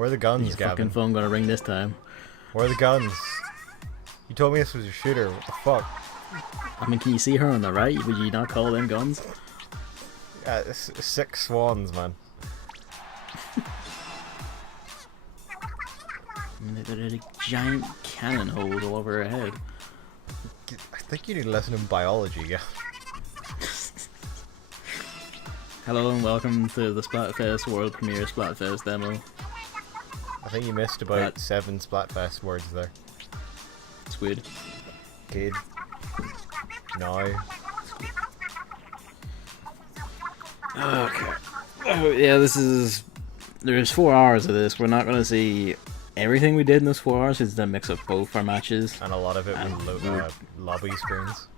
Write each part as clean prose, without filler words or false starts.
Where are the guns, Your Gavin? fucking phone gonna ring this time. Where are the guns? You told me this was a shooter. What the fuck? I mean, can you see her on the right? Would you not call them guns? Yeah, it's 6 swans, man. I mean, they're like giant cannon holes all over her head. I think you need a lesson in biology, yeah. Hello and welcome to the Splatfest world premiere Splatfest demo. I think you missed about 7 Splatfest words there. Squid. Kid. No. Okay. Oh, yeah, there's 4 hours of this. We're not gonna see everything we did in those 4 hours. It's a mix of both our matches. And a lot of it was lobby screens.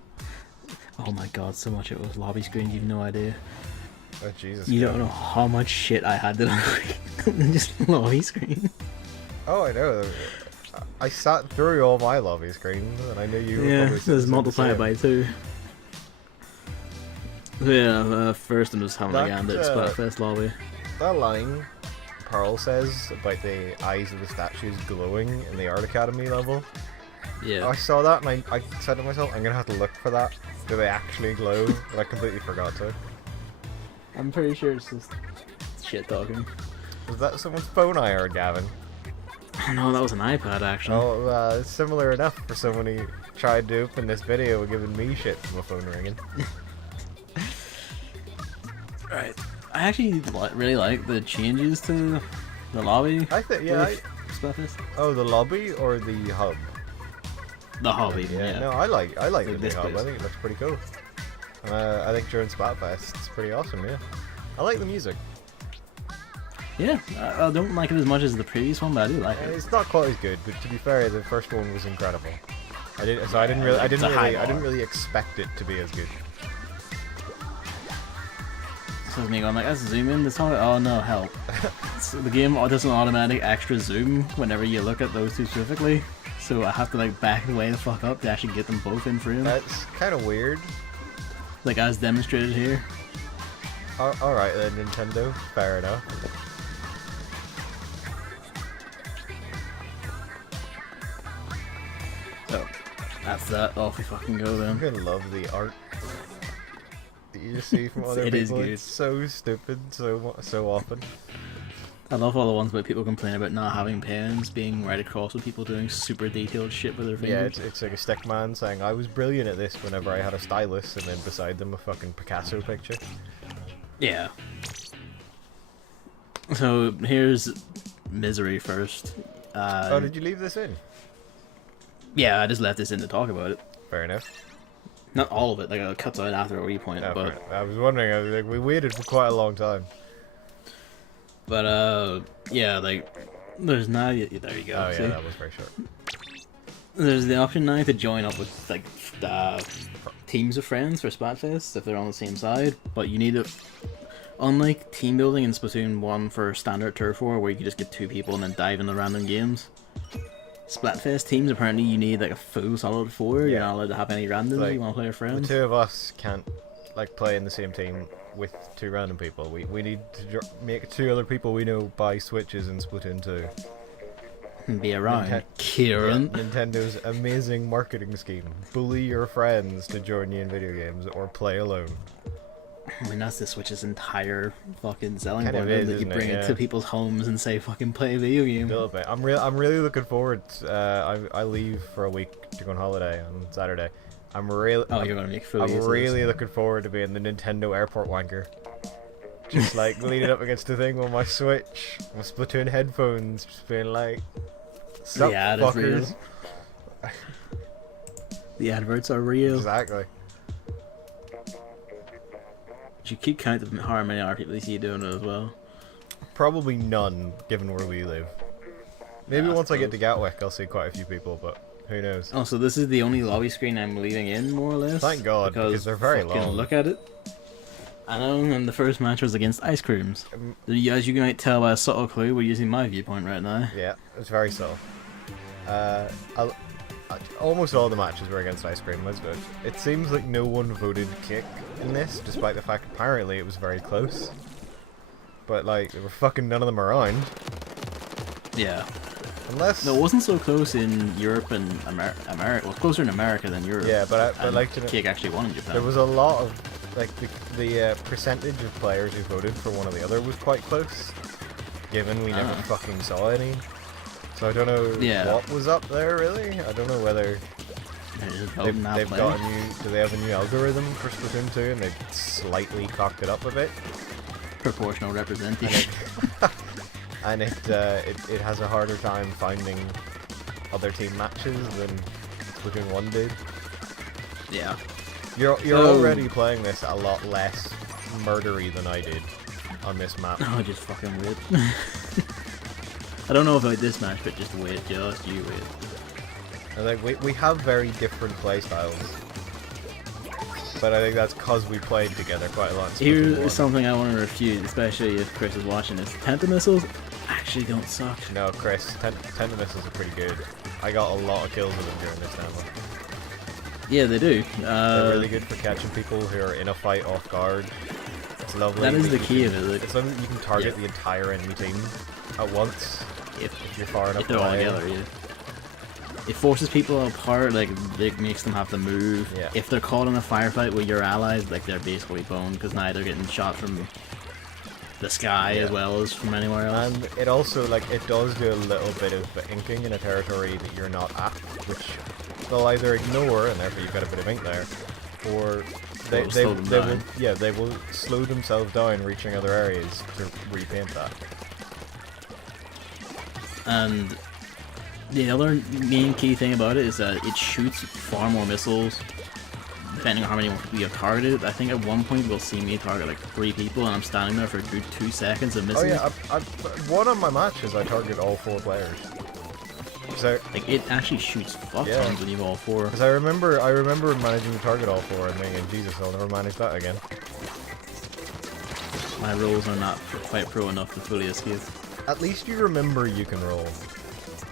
Oh my god, so much it was lobby screens, you've no idea. Oh Jesus. You don't know how much shit I had to just lobby screen. Oh, I know. I sat through all my lobby screens, and I knew you were Yeah, probably there's multiplied by 2. Yeah, first I'm just having a gander at Splatfest lobby. That line Pearl says about the eyes of the statues glowing in the Art Academy level. Yeah. I saw that and I said to myself, I'm gonna have to look for that. Do they actually glow? But I completely forgot to. I'm pretty sure it's just shit talking. Was that someone's phone I heard, Gavin? No, that was an iPad actually. Oh, it's similar enough for someone who tried to open this video and giving me shit from a phone ringing. Right. I actually really like the changes to the lobby. I think, yeah. Splatfest. Oh, the lobby or the hub? The hobby, yeah. No, I like the new this hub. place. I think it looks pretty cool. I think during Splatfest, it's pretty awesome. Yeah, I like the music. Yeah, I don't like it as much as the previous one, but I do like it. It's not quite as good, but to be fair, the first one was incredible. I didn't really expect it to be as good. So me going like, let's zoom in. This oh no, help! So the game does an automatic extra zoom whenever you look at those two specifically. So I have to like back the way the fuck up to actually get them both in frame. That's kind of weird. Like as demonstrated here. Alright then, Nintendo. Fair enough. So that's that. Off we fucking go then. I love the art that you see from other It is people. good. It's so stupid so often. I love all the ones where people complain about not having pens being right across with people doing super detailed shit with their fingers. Yeah, it's like a stick man saying, I was brilliant at this whenever I had a stylus, and then beside them a fucking Picasso picture. Yeah. So here's Misery first. Oh, did you leave this in? Yeah, I just left this in to talk about it. Fair enough. Not all of it, like it cuts out after a wee point, No, but I was wondering, I was like, we waited for quite a long time. yeah, like there's now there you go. Oh yeah, see? that was very short. There's the option now to join up with like teams of friends for Splatfest if they're on the same side, but you need to, unlike team building in Splatoon 1 for standard turf war where you can just get 2 people and then dive into random games. Splatfest teams, apparently you need like a full solid 4. Yeah. You're not allowed to have any randoms. Like, You want to play with friends. The 2 of us can't like play in the same team with 2 random people. We need to make 2 other people we know buy Switches in Splatoon 2. And be around. Kieran. Yeah, Nintendo's amazing marketing scheme. Bully your friends to join you in video games or play alone. I mean, that's the Switch's entire fucking selling Kind of point, is, that you isn't it? bring it to people's homes and say, fucking play a video game. A little bit. I'm really looking forward. I leave for a week to go on holiday on Saturday. I'm really. Oh, you're gonna make full I'm use of really this. looking forward to being the Nintendo airport wanker. Just like leaning up against the thing on my Switch, my Splatoon headphones, just being like, "Sup, Yeah, that's real. fuckers." The adverts are real. Exactly. You keep count of how many other people you see doing it as well. Probably none, given where we live. Maybe Yeah, I once I get to suppose. Gatwick, I'll see quite a few people, but who knows? Oh, so this is the only lobby screen I'm leaving in, more or less. Thank God, because they're very fucking long. Look at it. I know, and the first match was against Ice Creams. As you might tell by a subtle clue, we're using my viewpoint right now. Yeah, it's very subtle. Almost all the matches were against Ice Cream. It seems like no one voted kick in this, despite the fact apparently it was very close. But like, there were fucking none of them around. Yeah. Unless No, it wasn't so close in Europe and America. Well, closer in America than Europe. yeah, but I like to know Cake actually won in Japan. there was a lot of like the percentage of players who voted for one or the other was quite close. Given we never fucking saw any, so I don't know what was up there really. I don't know whether they've got a new. Do they have a new algorithm for Splatoon 2 and they've slightly cocked it up a bit? Proportional representation. And it has a harder time finding other team matches than Splatoon 1 did. Yeah. You're already playing this a lot less murdery than I did on this map. Oh, just fucking wait. I don't know about this match, but just wait, just you wait. I think we have very different playstyles. But I think that's because we played together quite a lot. Here's something I want to refute, especially if Chris is watching this. Tenta missiles actually don't suck. No, Chris, Tenta missiles are pretty good. I got a lot of kills with them during this demo. Yeah, they do. They're really good for catching people who are in a fight off guard. It's lovely. That is the key of it. It's something you can target the entire enemy team at once if you're far enough if they're all away. together, yeah. It forces people apart, like, it makes them have to move. Yeah. If they're caught in a firefight with your allies, like, they're basically boned, because now they're getting shot from the sky as well as from anywhere else. And it also, like, it does do a little bit of inking in a territory that you're not at, which they'll either ignore, and therefore you've got a bit of ink there, or they will slow themselves down reaching other areas to repaint that. And the other main key thing about it is that it shoots far more missiles depending on how many people you have targeted. I think at one point we'll see me target like 3 people and I'm standing there for a good 2 seconds of missing. Oh yeah, one of my matches I target all 4 players. So, like, it actually shoots fuck tons when you have all 4. Because I remember managing to target all 4 and thinking, Jesus, I'll never manage that again. My rolls are not quite pro enough to fully escape. At least you remember you can roll.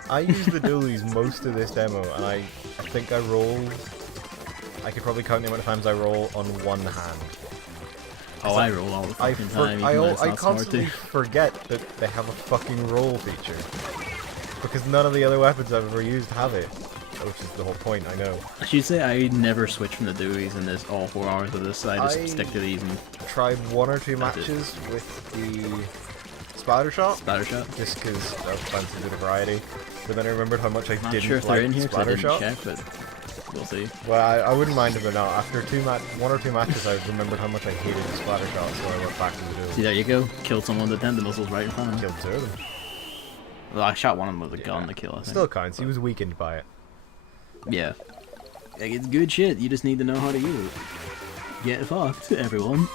I used the dualies most of this demo, and I think I could probably count the amount of times I roll on one hand. Oh, I roll all the fucking time. I constantly forget that they have a fucking roll feature. Because none of the other weapons I've ever used have it. Which is the whole point, I know. I should say I never switch from the dualies in this all 4 hours of this. I just stick to these and tried 1 or 2 matches with the Splatter Shot. Splatter Shot? Just because I fancy a bit of variety. But then I remembered how much I Not didn't sure if like they're in here Splatter Shot. Check, but we'll see. Well, I wouldn't mind if they're not. After 1 or 2 matches, I remembered how much I hated the Splatter Shot, so I went back to the duel. See, there you go. Killed someone with the Tenta missiles right in front of him. Killed 2 of them. Well, I shot one of them with a gun to kill, I think. Still counts. He was weakened by it. Yeah. Like, it's good shit. You just need to know how to use it. Get fucked, everyone.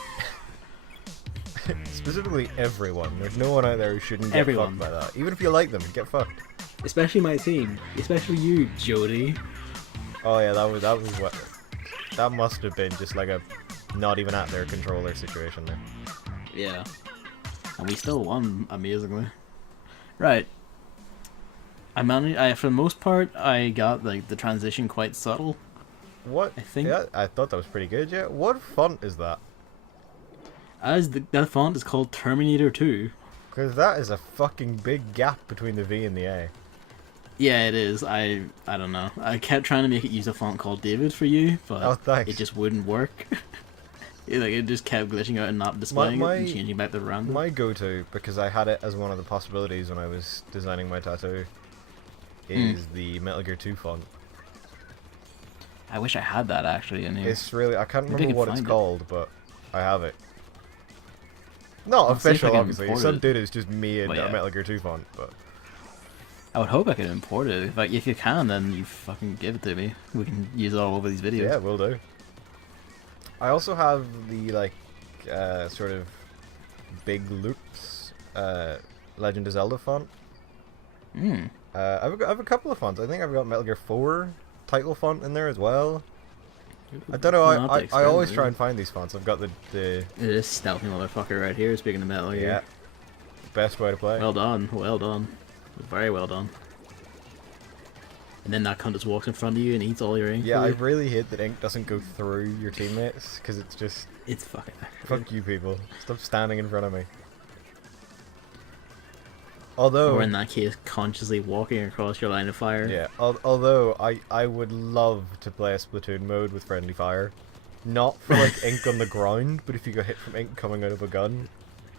Specifically everyone. There's no one out there who shouldn't get fucked by that. Even if you like them, get fucked. Especially my team. Especially you, Jody. Oh yeah, that was what. That must have been just like a not even at their controller situation there. Yeah. And we still won, amazingly. Right. For the most part, I got like the transition quite subtle. What? I think. Yeah, I thought that was pretty good. Yeah. What font is that? That font is called Terminator 2. Because that is a fucking big gap between the V and the A. Yeah, it is. I don't know. I kept trying to make it use a font called David for you, but it just wouldn't work. It just kept glitching out and not displaying it and changing back to random. My go-to, because I had it as one of the possibilities when I was designing my tattoo, is the Metal Gear 2 font. I wish I had that actually in here. It's really, I can't remember what it's called, but I have it. Not official, obviously. Some dude is just me and a Metal Gear 2 font, but I would hope I could import it. If you can, then you fucking give it to me. We can use it all over these videos. Yeah, will do. I also have the sort of big loops Legend of Zelda font. I've got a couple of fonts. I think I've got Metal Gear 4 title font in there as well. I don't know. I always try and find these fonts. I've got the this stealthy motherfucker right here. Speaking of Metal Gear. Yeah. Best way to play. Well done. Well done. Very well done. And then that cunt just walks in front of you and eats all your ink. Yeah, I really hate that ink doesn't go through your teammates, because it's just... It's fucking... Fuck you people. Stop standing in front of me. Although, or in that case, consciously walking across your line of fire. yeah, although I would love to play a Splatoon mode with friendly fire. Not for like ink on the ground, but if you got hit from ink coming out of a gun,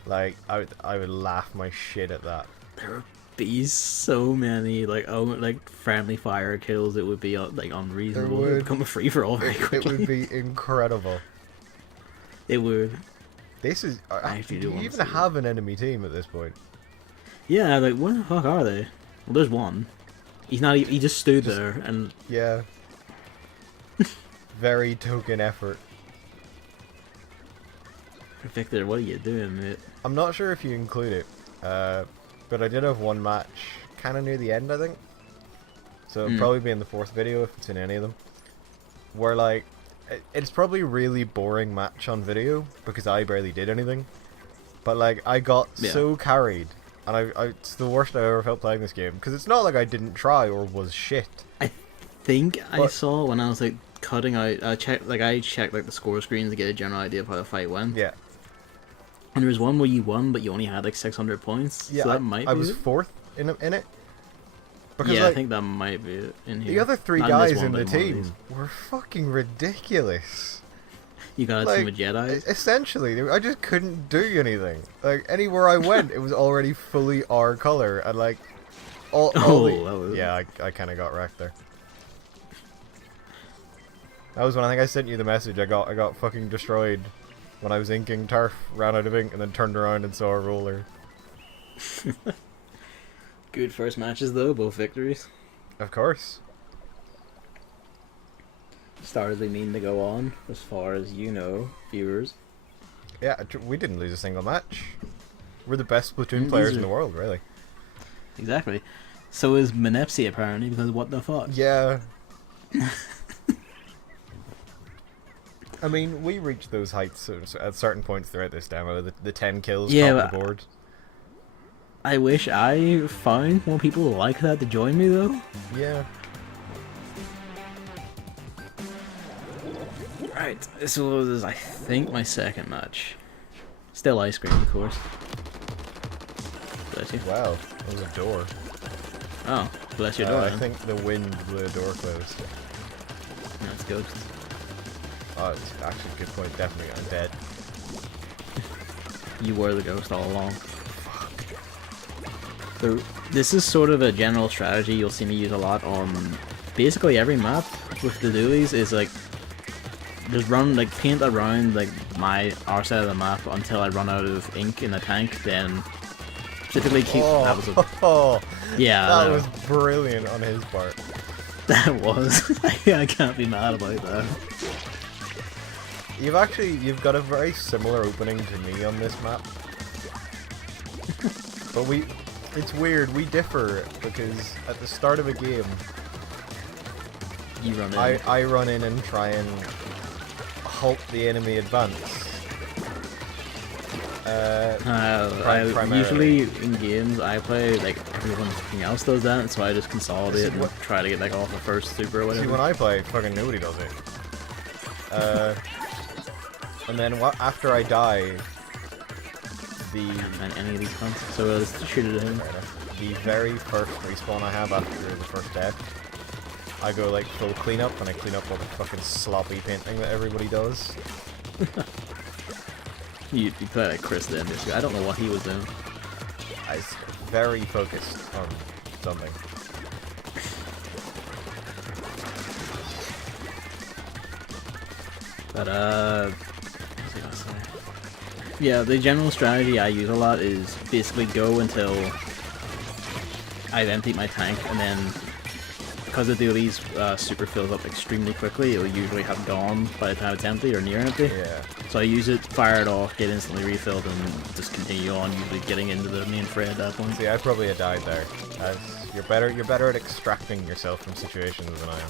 like I would laugh my shit at that. There would be so many like friendly fire kills. It would be like unreasonable. It would become a free for all very quickly. It would be incredible. It would. This is. Do you even have an enemy team at this point? Yeah, like what the fuck are they? Well, there's one. He's not. He just stood there and. Yeah. Very token effort. Victor, what are you doing, mate? I'm not sure if you include it, but I did have one match kind of near the end, I think. So it'll probably be in the 4th video if it's in any of them. Where like, it's probably a really boring match on video because I barely did anything. But like, I got so carried, and it's the worst I've ever felt playing this game because it's not like I didn't try or was shit. I think I saw when I was like cutting out. I checked like the score screens to get a general idea of how the fight went. Yeah. And there was one where you won, but you only had like 600 points. Yeah, so that might be. I was 4th in it. Because, yeah, like, I think that might be it in here. The other 3 Not guys in in the team were fucking ridiculous. You got a like, team of Jedi? Essentially, I just couldn't do anything. Like, anywhere I went, it was already fully our color, and like, yeah, I kind of got wrecked there. That was when I think I sent you the message. I got fucking destroyed when I was inking turf, ran out of ink, and then turned around and saw a roller. Good first matches though, both victories. Of course. Started mean to go on, as far as you know, viewers. Yeah, we didn't lose a single match. We're the best Splatoon players in the world, really. Exactly. So is Menepsi apparently, because what the fuck? Yeah. I mean, we reached those heights at certain points throughout this demo. The 10 kills top the board. I wish I found more people like that to join me, though. Yeah. Right, this was, I think, my 2nd match. Still ice cream, of course. Bless you. Wow, that was a door. Oh, bless your door. I think the wind blew a door closed. That's good. Oh, it's actually a good point. Definitely, I'm dead. You were the ghost all along. So, this is sort of a general strategy you'll see me use a lot on basically every map with the dualies, is like, just paint around like our side of the map until I run out of ink in the tank, then typically keep... that was brilliant on his part. That was. I can't be mad about that. You've got a very similar opening to me on this map. But it's weird, we differ, because at the start of a game, you run in. I run in and try and halt the enemy advance. Usually in games I play, like, everyone else does that, so I just consolidate and try to get like off the first super or whatever. See, when I play, fucking nobody does it. And then after I die, can't find any of these cunts, so I'll just shoot it at him. The very first respawn I have after the first death, I go like full cleanup, and I clean up all the fucking sloppy painting that everybody does. You play like Chris then, this guy. I don't know what he was doing. I was very focused on something. But what's I gonna say? Yeah, the general strategy I use a lot is basically go until I've emptied my tank, and then because the dualies super fills up extremely quickly, it will usually have gone by the time it's empty or near empty. Yeah. So I use it, fire it off, get instantly refilled, and just continue on, usually getting into the main fray at that point. See, I probably had died there. As you're better at extracting yourself from situations than I am.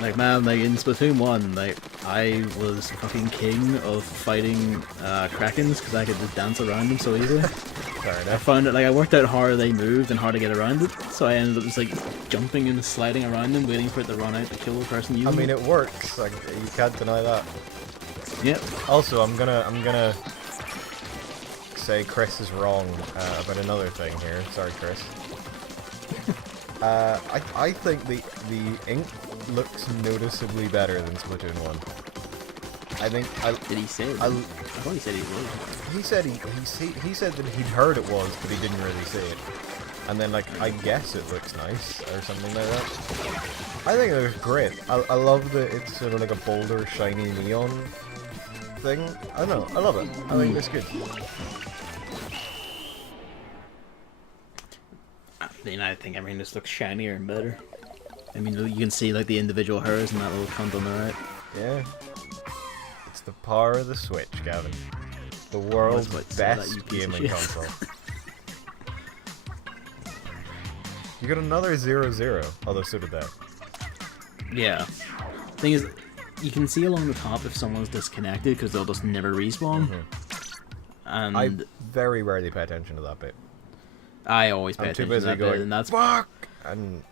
Like, man, like in Splatoon 1, like I was fucking king of fighting Krakens because I could just dance around them so easily. Fair enough. I found it, like, I worked out how they moved and how to get around it, so I ended up just like jumping and sliding around them, waiting for it to run out to kill the person using I mean, it works. Like, you can't deny that. Yep. Also, I'm gonna say Chris is wrong about another thing here. Sorry, Chris. I think the ink looks noticeably better than Splatoon 1. I think Did he say? I thought he said he was. He said that he'd heard it was, but he didn't really say it. And then like I guess it looks nice or something like that. I think it looks great. I love that it's sort of like a bolder, shiny neon thing. I don't know. I love it. I think it's good. I think everything just looks shinier and better. I mean, you can see like the individual hairs and that little cunt on the right. Yeah. It's the power of the Switch, Gavin. The world's best gaming console. You got another 0-0, although so did that. Yeah. Thing is, you can see along the top if someone's disconnected because they'll just never respawn. And I very rarely pay attention to that bit. I always pay attention to that bit, and that's fuck and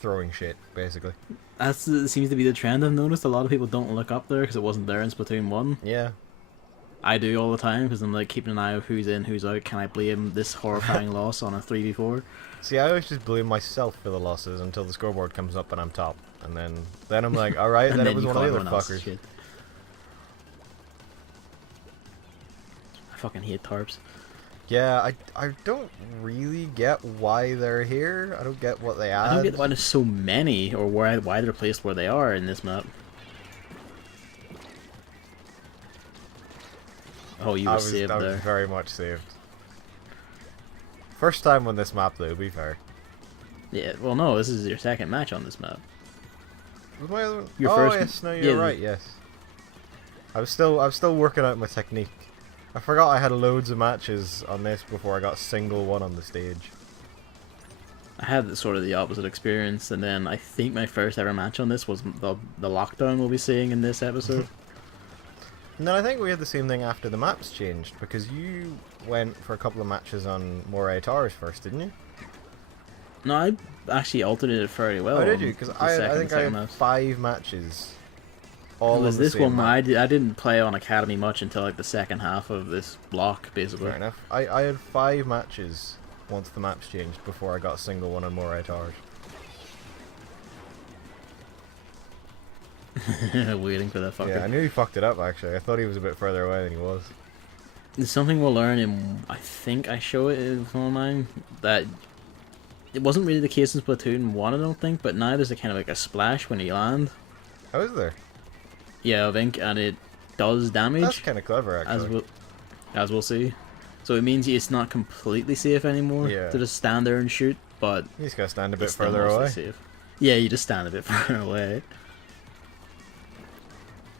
throwing shit basically. That seems to be the trend I've noticed. A lot of people don't look up there because it wasn't there in Splatoon 1. Yeah. I do all the time because I'm like keeping an eye on who's in, who's out. Can I blame this horrifying loss on a 3v4? See, I always just blame myself for the losses until the scoreboard comes up and I'm top, and then I'm like, all right, then it was one of the other fuckers. Shit. I fucking hate tarps. Yeah, I don't really get why they're here. I don't get what they add. I don't get why there's so many, or why they're placed where they are in this map. Oh, you were saved there. I was very much saved. First time on this map, though, to be fair. Yeah, well, no, this is your second match on this map. Was my other one? Your oh, first... yes, no, you're right, yes. I was still working out my technique. I forgot I had loads of matches on this before I got a single one on the stage. I had sort of the opposite experience, and then I think my first ever match on this was the lockdown we'll be seeing in this episode. And then I think we had the same thing after the maps changed, because you went for a couple of matches on Moray Towers first, didn't you? No, I actually alternated fairly well. Oh, did you? Because I think I had 5 matches. All was of the this same one? map. I didn't play on Academy much until like the second half of this block, basically. Fair enough. I had 5 matches once the maps changed before I got a single one on Moray Towers. Waiting for that fucker. Yeah, I knew he fucked it up actually. I thought he was a bit further away than he was. There's something we'll learn in, I think I show it in one of mine, that it wasn't really the case in Splatoon 1, I don't think, but now there's a kind of like a splash when you land. Oh, is there? Yeah, of ink, and it does damage. That's kind of clever, actually. As we'll see. So it means it's not completely safe anymore to just stand there and shoot, but you just gotta stand a bit further away. Safe. Yeah, you just stand a bit further away.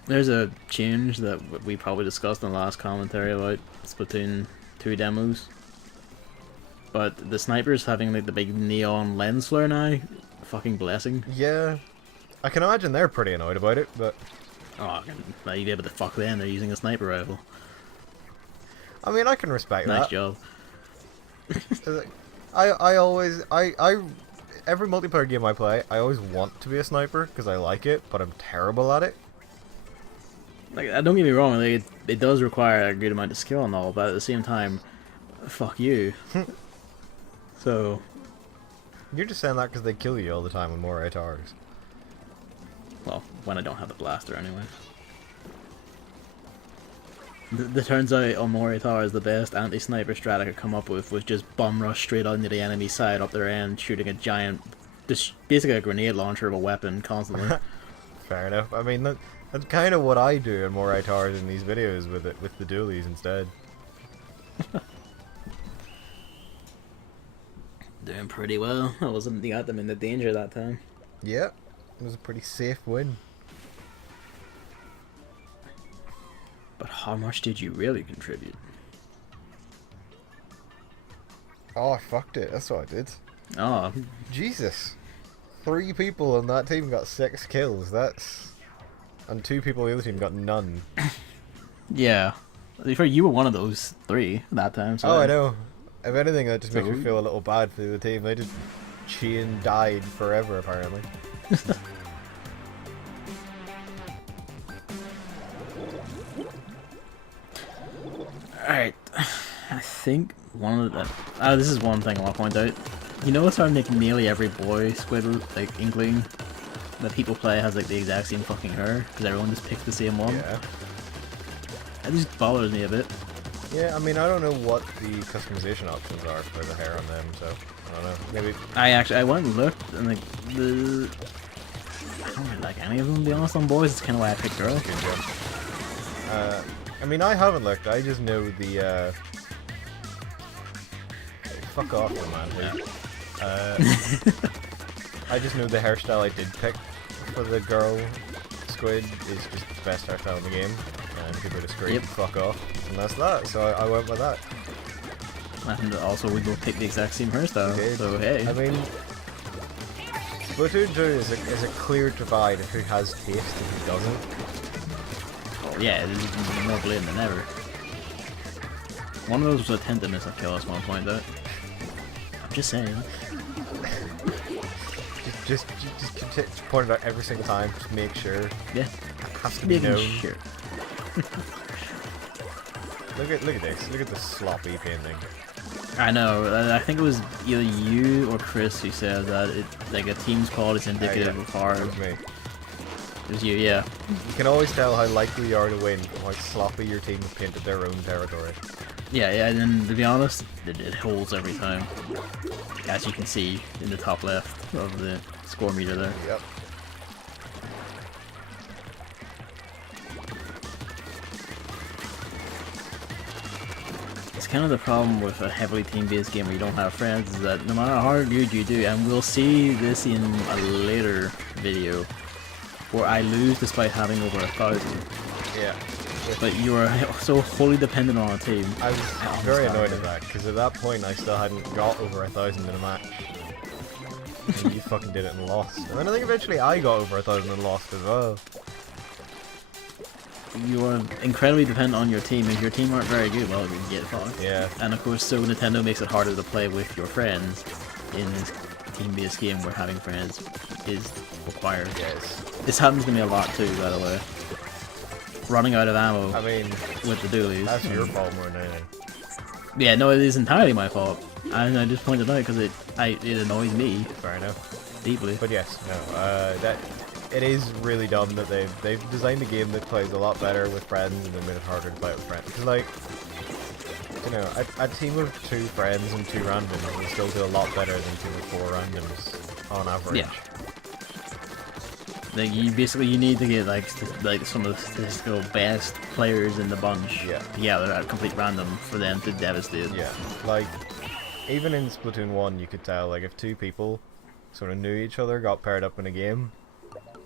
There's a change that we probably discussed in the last commentary about Splatoon 2 demos. But the snipers having like the big neon lens flare now, fucking blessing. Yeah. I can imagine they're pretty annoyed about it, but... Oh, you'd be able to fuck them, they're using a sniper rifle. I mean, I can respect that. Nice job. Every multiplayer game I play, I always want to be a sniper, because I like it, but I'm terrible at it. Like, don't get me wrong, like, it does require a good amount of skill and all, but at the same time, fuck you. So... You're just saying that because they kill you all the time with Moray Towers. Well, when I don't have the blaster anyway. The turns out on Moray Towers, the best anti-sniper strat I could come up with was just bum rush straight onto the enemy side up their end, shooting a giant, just basically a grenade launcher of a weapon constantly. Fair enough. I mean, that's kind of what I do in Moray Towers in these videos with the dualies instead. Doing pretty well. I wasn't got them in the danger that time. Yeah, it was a pretty safe win. But how much did you really contribute? Oh, I fucked it. That's what I did. Oh. Jesus. 3 people on that team got 6 kills. That's... And 2 people on the other team got none. Yeah. You were one of those 3 that time. So oh, I know. If anything, that just makes me feel a little bad for the other team. They just chain died forever, apparently. Alright. think one of the this is one thing I want to point out. You notice how nearly every boy squid like inkling that people play has like the exact same fucking hair because everyone just picked the same one. Yeah. It just bothers me a bit. Yeah, I mean I don't know what the customization options are for the hair on them, so I don't know. Maybe I went and looked and like I don't really like any of them to be honest on boys. It's kind of why I picked girls. I mean I haven't looked. I just know the fuck off, man. I just know the hairstyle I did pick for the girl squid is just the best hairstyle in the game, and people just scream fuck off, and that's that. So I went with that. And also we both picked the exact same hairstyle. So hey. I mean, Splatoon 2 is a clear divide of who has taste and who doesn't. Oh yeah, there's more blame than ever. One of those was a tent to miss a kill us one point out. I'm just saying. Just point it out every single time. Just make sure. Yeah. It has to be known. Sure. Look at this. Look at the sloppy painting. I know. I think it was either you or Chris who said that it like a team's quality is indicative of hard. It was me. It was you, yeah. You can always tell how likely you are to win from how sloppy your team have painted their own territory. Yeah, and then to be honest, it holds every time. As you can see in the top left of the score meter there. Yep. It's kind of the problem with a heavily team-based game where you don't have friends, is that no matter how good you do, and we'll see this in a later video, where I lose despite having over 1,000. Yeah. But you are so wholly dependent on a team. I was very annoyed at that, because at that point I still hadn't got over 1,000 in a match. And you fucking did it and lost. And then I think eventually I got over 1,000 and lost as well. You are incredibly dependent on your team. If your team aren't very good, well, you get fucked. Yeah. And of course, so Nintendo makes it harder to play with your friends in this team-based game where having friends is required. Yes. This happens to me a lot too, by the way. Running out of ammo. I mean, with the dualies. That's your fault more than anything. Yeah, no, it is entirely my fault. And I just pointed out because it annoys me. Fair enough. Deeply. But yes, no, it is really dumb that they've designed a game that plays a lot better with friends and then made it harder to play with friends. Because like, you know, a team of 2 friends and 2 randoms will still do a lot better than 2 or 4 randoms on average. Yeah. Like you need to get like some of the statistical best players in the bunch. Yeah. Together at complete random for them to devastate. Yeah. Like, even in Splatoon 1, you could tell like if 2 people sort of knew each other, got paired up in a game,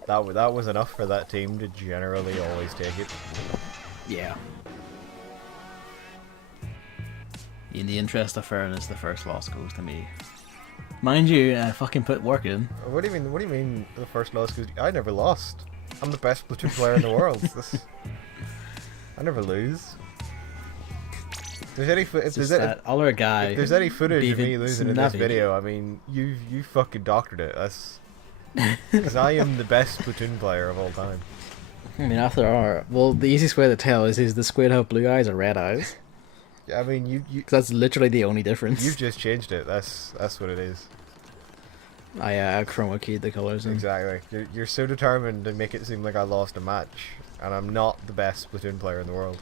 that was enough for that team to generally always take it. Yeah. In the interest of fairness, the first loss goes to me. Mind you, I fucking put work in. What do you mean? What do you mean the first loss goes? I never lost. I'm the best Splatoon player in the world. I never lose. If there's any if there's any footage of me losing in this video, I mean, you fucking doctored it. That's because I am the best Splatoon player of all time. I mean, after all, well, the easiest way to tell is the squid have blue eyes or red eyes. Yeah, I mean, you that's literally the only difference. You've just changed it. That's what it is. I chroma keyed the colors in. Exactly. You're so determined to make it seem like I lost a match, and I'm not the best Splatoon player in the world.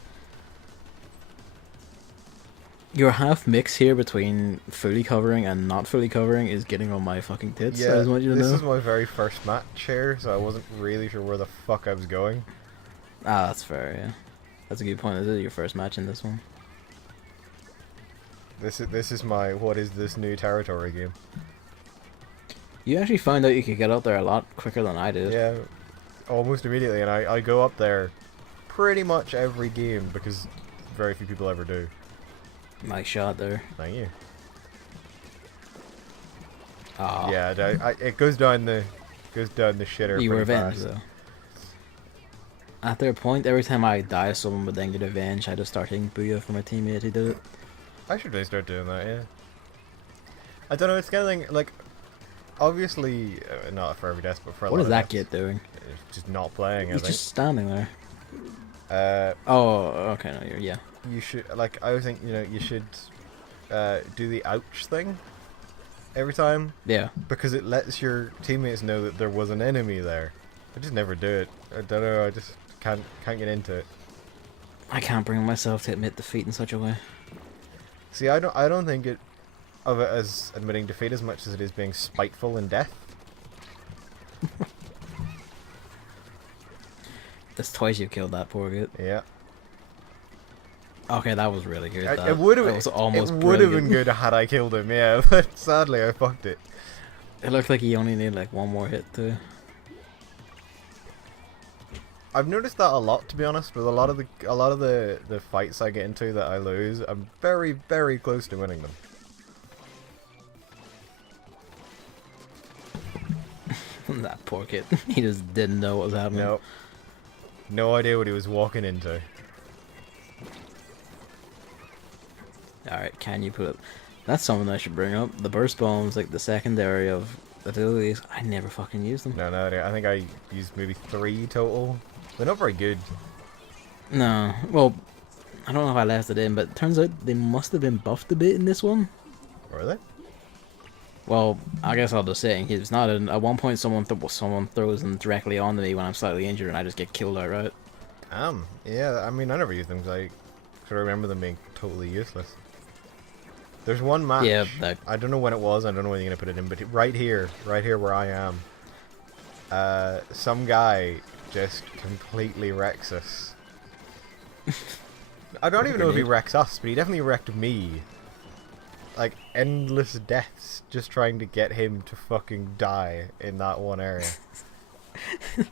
Your half mix here between fully covering and not fully covering is getting on my fucking tits. Yeah, I just want you to know. This is my very first match here, so I wasn't really sure where the fuck I was going. Ah, that's fair, yeah. That's a good point. This is your first match in this one. This is my what is this new territory game. You actually found out you could get up there a lot quicker than I did. Yeah, almost immediately, and I go up there pretty much every game because very few people ever do. Nice shot there. Thank you. Oh. Yeah, it goes down the shitter. You were pretty avenged fast. though. After a point, every time I die, someone would then get revenge. I just start hitting booyah for my teammate who did it. I should really start doing that, yeah. I don't know, it's kind of thing, like, obviously, not for every death, but for a lot What is of that deaths, kid doing? just not playing, He's I think. just standing there. Uh, Oh, okay, no, yeah. you should, like, I think, you know, you should do the ouch thing every time. Yeah. Because it lets your teammates know that there was an enemy there. I just never do it. I don't know. I just can't get into it. I can't bring myself to admit defeat in such a way. See, I don't think of it as admitting defeat as much as it is being spiteful in death. That's twice you killed that poor git. Yeah. Okay, that was really good. It would have been good had I killed him, yeah, but sadly I fucked it. It looked like he only needed like one more hit too. I've noticed that a lot, to be honest. With a lot of the fights I get into that I lose, I'm very, very close to winning them. That poor kid. He just didn't know what was happening. Nope. No idea what he was walking into. Alright, can you put it? That's something I should bring up. The burst bombs, like the secondary of abilities, I never fucking use them. No, I think I used maybe 3 total. They're not very good. No, well, I don't know if I left it in, but it turns out they must have been buffed a bit in this one. Were they? Well, I guess I'll just say it's not. At one point, someone throws them directly onto me when I'm slightly injured, and I just get killed outright. Yeah. I mean, I never used them because I sort of remember them being totally useless. There's one match. Yeah. I don't know when it was. I don't know when you're gonna put it in, but right here where I am, some guy just completely wrecks us. I don't even know if he wrecks us, but he definitely wrecked me. Like, endless deaths just trying to get him to fucking die in that one area.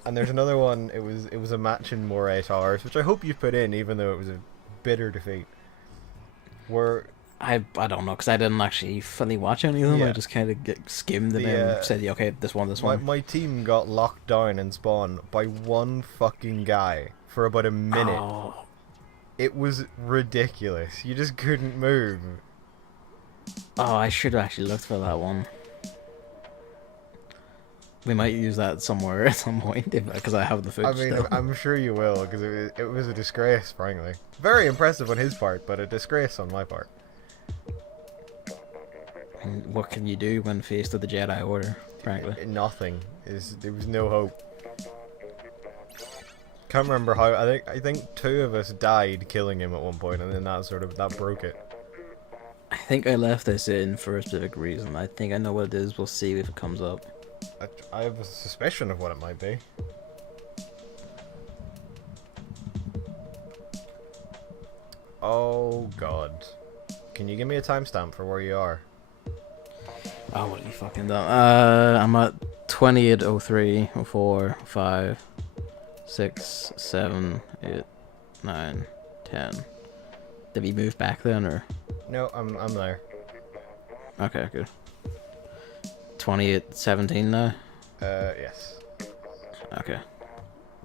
And there's another one, it was a match in more 8 hours, which I hope you put in, even though it was a bitter defeat. Where... I don't know, because I didn't actually fully watch any of them. I just kind of skimmed and then said, yeah, okay, this one. My team got locked down in spawn by one fucking guy for about a minute. Oh. It was ridiculous. You just couldn't move. Oh, I should have actually looked for that one. We might use that somewhere at some point, because I have the footage. I mean, I'm sure you will, because it was a disgrace, frankly. Very impressive on his part, but a disgrace on my part. And what can you do when faced with the Jedi Order, frankly? Nothing. There was no hope. Can't remember how. I think 2 of us died killing him at one point, and then that broke it. I think I left this in for a specific reason. I think I know what it is. We'll see if it comes up. I have a suspicion of what it might be. Oh god. Can you give me a timestamp for where you are? Oh, what have you fucking done? I'm at 28:03, 04, 5, 6, 7, 8, 9, 10. Did we move back then, or? No, I'm there. Okay, good. 28:17 now? Yes. Okay.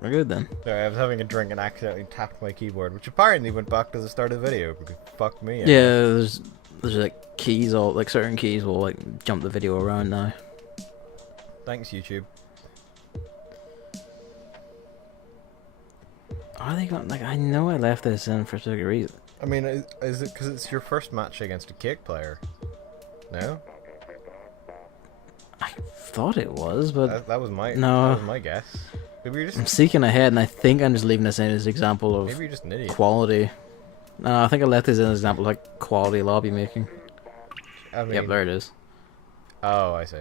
We're good then. Sorry, I was having a drink and accidentally tapped my keyboard, which apparently went back to the start of the video, because fuck me. Yeah, there's like keys, like certain keys will like jump the video around now. Thanks, YouTube. Are they going, like, I know I left this in for a specific reason. I mean, is it because it's your first match against a cake player? No? I thought it was, but that was my guess. Maybe you're just... I'm seeking ahead, and I think I'm just leaving this in as an example of maybe you're just an idiot. Quality. No, I think I left this in as an example of like quality lobby making. I mean... Yep, there it is. Oh, I see.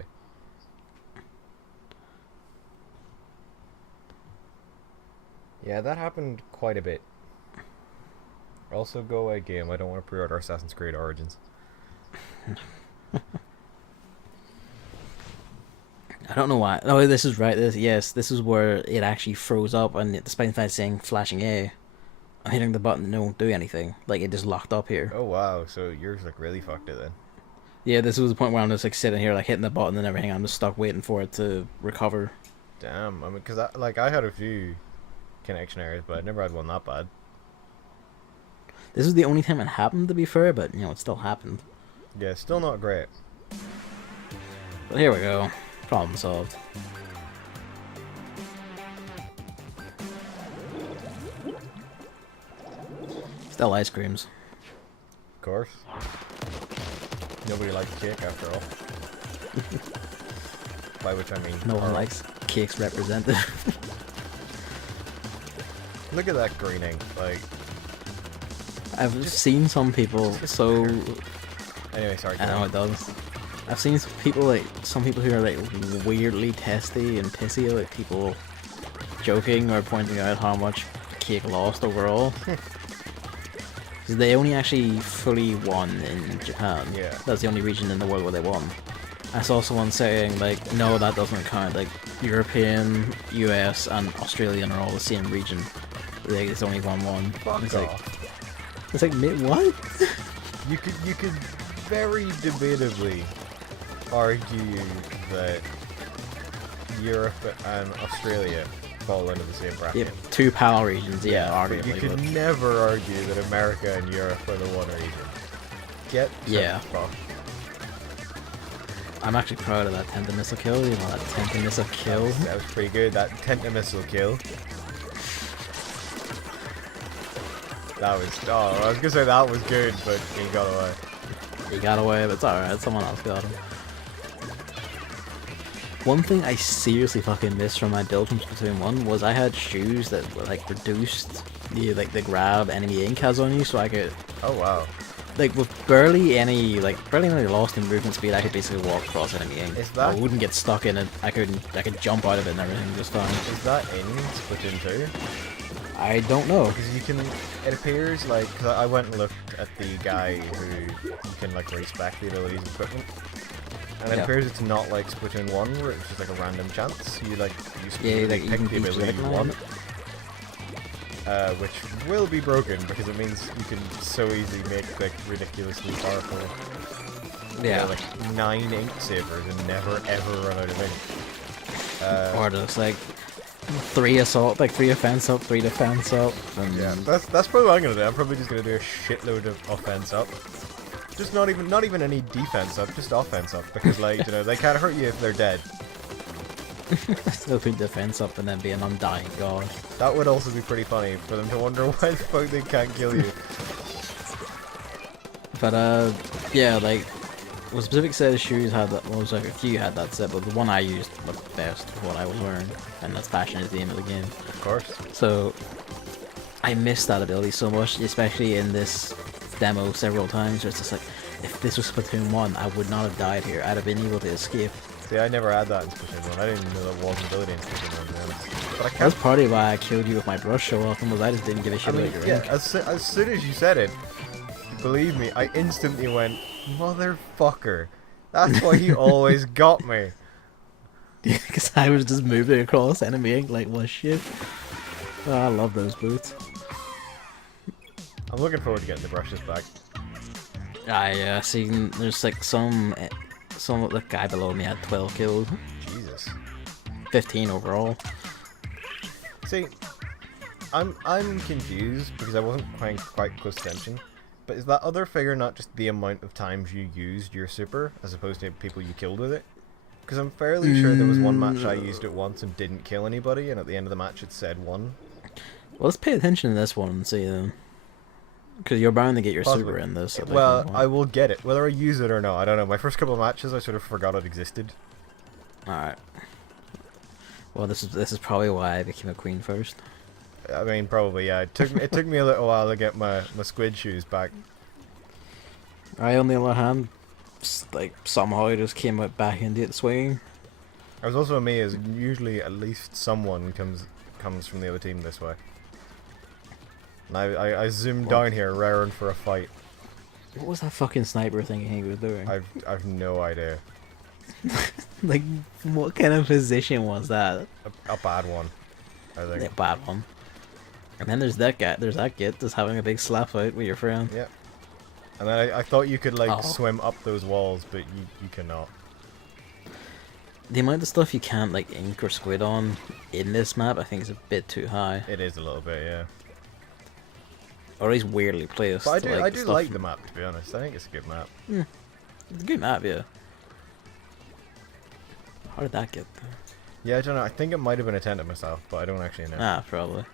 Yeah, that happened quite a bit. Also, go away game. I don't want to pre-order Assassin's Creed Origins. I don't know why. Oh, this is right. This is where it actually froze up, and despite the fact saying flashing A, I'm hitting the button and it won't do anything. Like, it just locked up here. Oh wow, so yours like really fucked it then. Yeah, this was the point where I'm just like sitting here like hitting the button and everything. I'm just stuck waiting for it to recover. Damn, I mean, because I had a few connection errors, but I never had one that bad. This is the only time it happened, to be fair, but, you know, it still happened. Yeah, still not great. But here we go. Problem solved. Still ice creams. Of course. Nobody likes cake after all. By which I mean... No one likes cakes represented. Look at that greening, like... I've seen some people so... Anyway, sorry. I know it does. I've seen some people who are like weirdly testy and pissy, like people joking or pointing out how much cake lost overall. Because they only actually fully won in Japan. Yeah. That's the only region in the world where they won. I saw someone saying, like, no, that doesn't count. Like, European, US, and Australian are all the same region. Like, it's only 1-1. Fuck off. It's like, what? You could very debatably argue that Europe and Australia fall into the same bracket. Yep, 2 PAL regions, yeah, but arguably. you could never argue that America and Europe are the one region. Get the fuck. I'm actually proud of that Tentamissile kill, you know, that Tentamissile kill. That was pretty good, that Tentamissile kill. That was, oh, I was gonna say that was good, but he got away. He got away, but it's alright, someone else got him. One thing I seriously fucking missed from my build from Splatoon 1 was I had shoes that like reduced the grab enemy ink has on you, so I could... Oh wow. Like with barely any lost in movement speed, I could basically walk across enemy ink. Is that... I wouldn't get stuck in it. I could jump out of it and everything just fine. Is that in Splatoon 2? I don't know. Because you can, it appears like, cause I went and looked at the guy who you can like respec the abilities of equipment, and it appears it's not like Splatoon 1 where it's just like a random chance. You like, you pick the ability you want, which will be broken because it means you can so easily make like ridiculously powerful, like 9 ink savers and never ever run out of ink. Or just like 3 assault, like 3 offense up, 3 defense up. And yeah, that's probably what I'm gonna do. I'm probably just gonna do a shitload of offense up. Just not even any defense up, just offense up, because like, you know, they can't hurt you if they're dead. Still put defense up and then be an undying god. That would also be pretty funny for them to wonder why the fuck they can't kill you. But yeah, like a specific set of shoes had that. Well, it was like a few had that set, but the one I used was best for what I was wearing, and that's fashion is the aim of the game. Of course. So I missed that ability so much, especially in this demo several times. Where it's just like, if this was Splatoon 1, I would not have died here. I'd have been able to escape. See, I never had that in Splatoon 1. I didn't even know that was an ability in Splatoon 1, to be honest. But I can't... That's partly why I killed you with my brush so often, was I just didn't give a shit about your ink. As soon as you said it, believe me, I instantly went, motherfucker. That's why he always got me. Because I was just moving across enemy ink like, what shit. Oh, I love those boots. I'm looking forward to getting the brushes back. I see. There's like some the guy below me had 12 kills. Jesus. 15 overall. See, I'm confused because I wasn't paying quite close attention. But is that other figure not just the amount of times you used your super as opposed to people you killed with it? Because I'm fairly sure there was one match I used it once and didn't kill anybody, and at the end of the match it said 1. Well, let's pay attention to this one and see then. Because you're bound to get your super in this. Well, I will get it. Whether I use it or not, I don't know. My first couple of matches, I sort of forgot it existed. Alright. Well, this is probably why I became a queen first. I mean, probably, yeah. It took me a little while to get my squid shoes back. I, on the other hand, like, somehow just came back into it swinging. I was also amazed, usually at least someone comes from the other team this way. And I zoomed down here, raring for a fight. What was that fucking sniper thing he was doing? I've no idea. Like, what kind of position was that? A bad one, I think. A bad one. And then there's that guy, git that's having a big slap fight with your friend. Yep. And then I thought you could like swim up those walls, but you cannot. The amount of stuff you can't like ink or squid on in this map, I think is a bit too high. It is a little bit, yeah. Or he's weirdly placed. But I do like the map, to be honest. I think it's a good map. Yeah. It's a good map, yeah. How did that get there? Yeah, I don't know. I think it might have been a tent of myself, but I don't actually know. Ah, probably.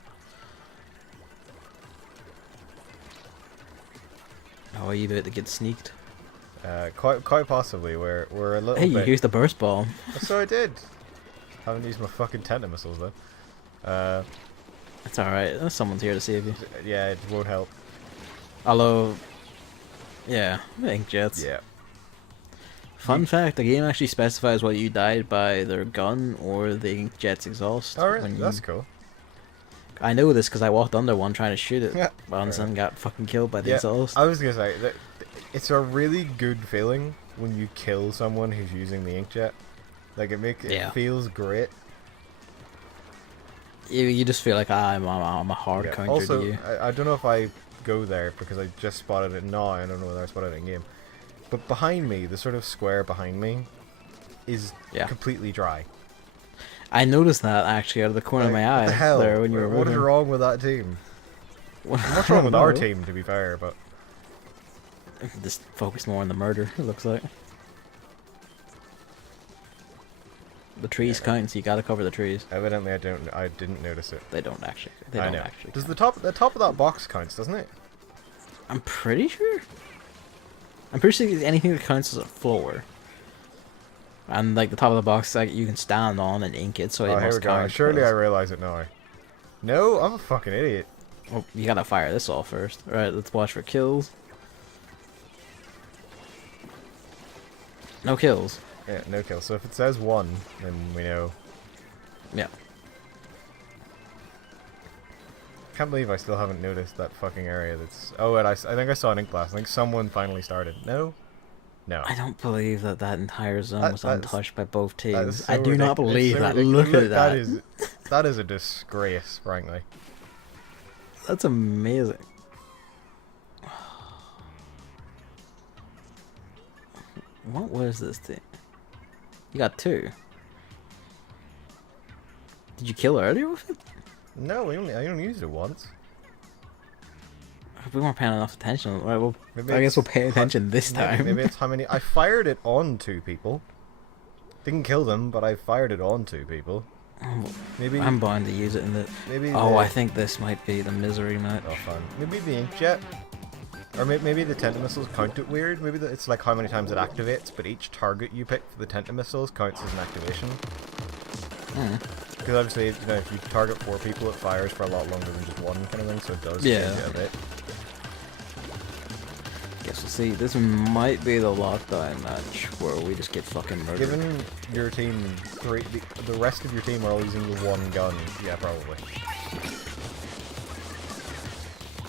Oh, are you about to get sneaked? Quite possibly. We're a little Hey, bit... you used the burst bomb. So I did. Haven't used my fucking tenta missiles though. It's alright. Someone's here to save you. Yeah, it won't help. Although, yeah, inkjets. Yeah. Fun fact: the game actually specifies whether you died by their gun or the inkjet's exhaust. Oh, really? That's cool. I know this because I walked under one trying to shoot it, Yeah. and then got fucking killed by the exhaust. I was gonna say that it's a really good feeling when you kill someone who's using the inkjet. Like it feels great. You just feel like I'm a hard counter also, to you. I don't know if I go there because I just spotted it now. I don't know whether I spotted it in game. But behind me, the sort of square behind me, is completely dry. I noticed that actually out of the corner of my eye there when you were What is wrong with that team? What's wrong with our team, to be fair, but... Just focus more on the murder, it looks like. The trees count, so you gotta cover the trees. Evidently, I didn't notice it. They don't actually. They don't actually. Does the top of that box counts, doesn't it? I'm pretty sure. I'm pretty sure anything that counts as a floor. And like the top of the box, like you can stand on and ink it, so it must count. Surely I realize it now. No, I'm a fucking idiot. Oh, you gotta fire this off first. Alright, let's watch for kills. No kills. Yeah, no kills. So if it says 1, then we know. Yeah. Can't believe I still haven't noticed that fucking area that's... Oh, and I think I saw an ink blast. I think someone finally started. No? No. I don't believe that entire zone was untouched by both teams. So I do not believe so that. Look at that. That is a disgrace, frankly. That's amazing. What was this thing? You got 2. Did you kill earlier with it? No, I only used it once. We weren't paying enough attention. Right, well, I guess we'll pay attention this time. Maybe it's how many... I fired it on 2 people. Didn't kill them, but I fired it on 2 people. Maybe I'm bound to use it in the... Maybe I think this might be the misery match. Oh, fun. Maybe the inkjet. Or maybe the tenta missiles count it weird. Maybe it's like how many times it activates, but each target you pick for the tenta missiles counts as an activation. Because obviously, you know, if you target 4 people, it fires for a lot longer than just 1 kind of thing, so it does change it a bit. Guess we'll see. This might be the lockdown match where we just get fucking murdered. Given your team, the rest of your team are all using the 1 gun, yeah, probably.